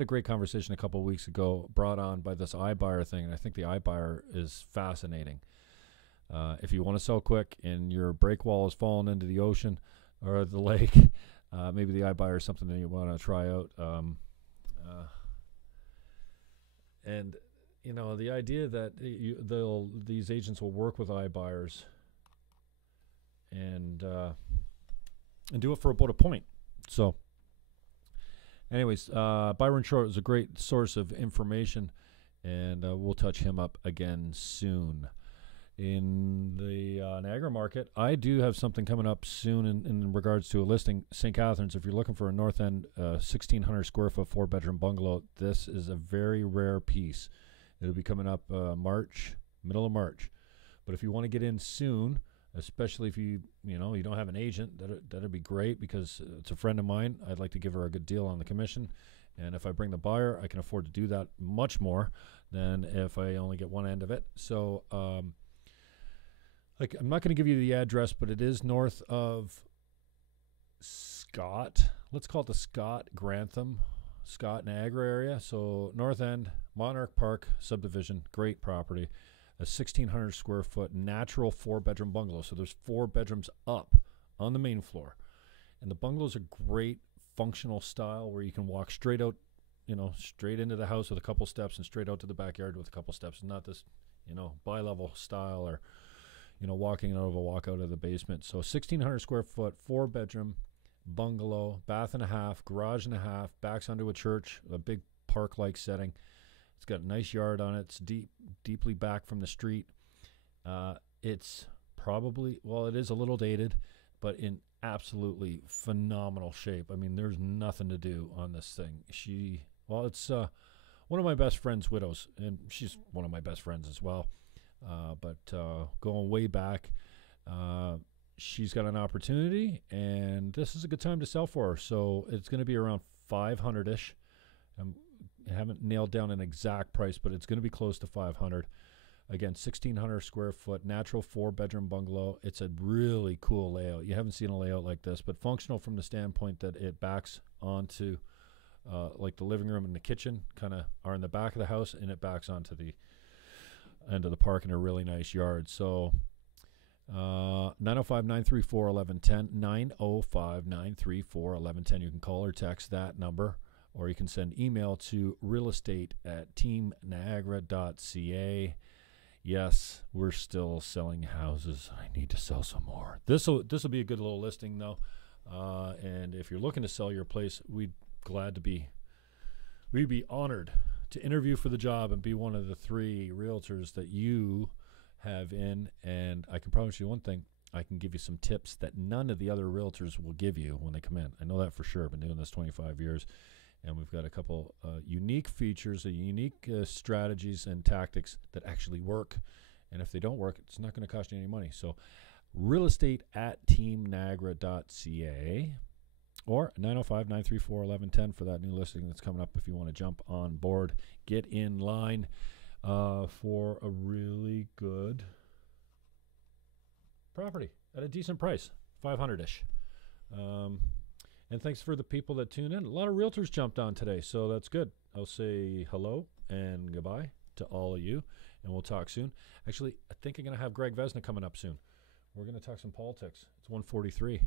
a great conversation a couple of weeks ago, brought on by this iBuyer thing, and I think the iBuyer is fascinating. If you want to sell quick and your break wall has fallen into the ocean or the lake, maybe the iBuyer is something that you want to try out. And you know, the idea that these agents will work with iBuyers and do it for about a point. So anyways, Byron Short is a great source of information, and we'll touch him up again soon. In the Niagara market, I do have something coming up soon in regards to a listing. St. Catharines, if you're looking for a north end 1,600 square foot 4-bedroom bungalow, this is a very rare piece. It'll be coming up middle of March. But if you want to get in soon, especially if you don't have an agent, that'd be great, because it's a friend of mine. I'd like to give her a good deal on the commission, and if I bring the buyer, I can afford to do that much more than if I only get one end of it. So I'm not going to give you the address, but it is north of Scott. Let's call it the Grantham, Niagara area. So north end, Monarch Park subdivision, great property. A 1,600 square foot natural 4-bedroom bungalow. So there's 4 bedrooms up on the main floor. And the bungalow's a great functional style where you can walk straight out, straight into the house with a couple steps and straight out to the backyard with a couple steps. Not this, bi-level style or, walking out of a walkout of the basement. So 1,600 square foot, 4-bedroom bungalow, bath and a half, garage and a half, backs onto a church, a big park-like setting. It's got a nice yard on it. It's deeply back from the street. It's probably, it is a little dated, but in absolutely phenomenal shape. I mean, there's nothing to do on this thing. It's one of my best friend's widows, and she's one of my best friends as well. But going way back, she's got an opportunity, and this is a good time to sell for her. So it's going to be around 500-ish. I haven't nailed down an exact price, but it's going to be close to 500. Again, 1,600 square foot, natural 4-bedroom bungalow. It's a really cool layout. You haven't seen a layout like this, but functional from the standpoint that it backs onto like the living room and the kitchen kind of are in the back of the house, and it backs onto the end of the park in a really nice yard. So 905-934-1110, 905-934-1110. You can call or text that number, or you can send email to realestate@teamniagara.ca. Yes, we're still selling houses. I need to sell some more. This will be a good little listing, though. And if you're looking to sell your place, we'd be honored to interview for the job and be one of the 3 realtors that you have in. And I can promise you one thing: I can give you some tips that none of the other realtors will give you when they come in. I know that for sure. I've been doing this 25 years. And we've got a couple unique features, unique strategies and tactics that actually work. And if they don't work, it's not going to cost you any money. So realestate@teamniagara.ca or 905-934-1110 for that new listing that's coming up if you want to jump on board. Get in line for a really good property at a decent price, 500-ish. And thanks for the people that tune in. A lot of realtors jumped on today, so that's good. I'll say hello and goodbye to all of you, and we'll talk soon. Actually, I think I'm going to have Greg Vesna coming up soon. We're going to talk some politics. It's 1:43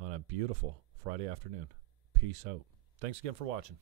on a beautiful Friday afternoon. Peace out. Thanks again for watching.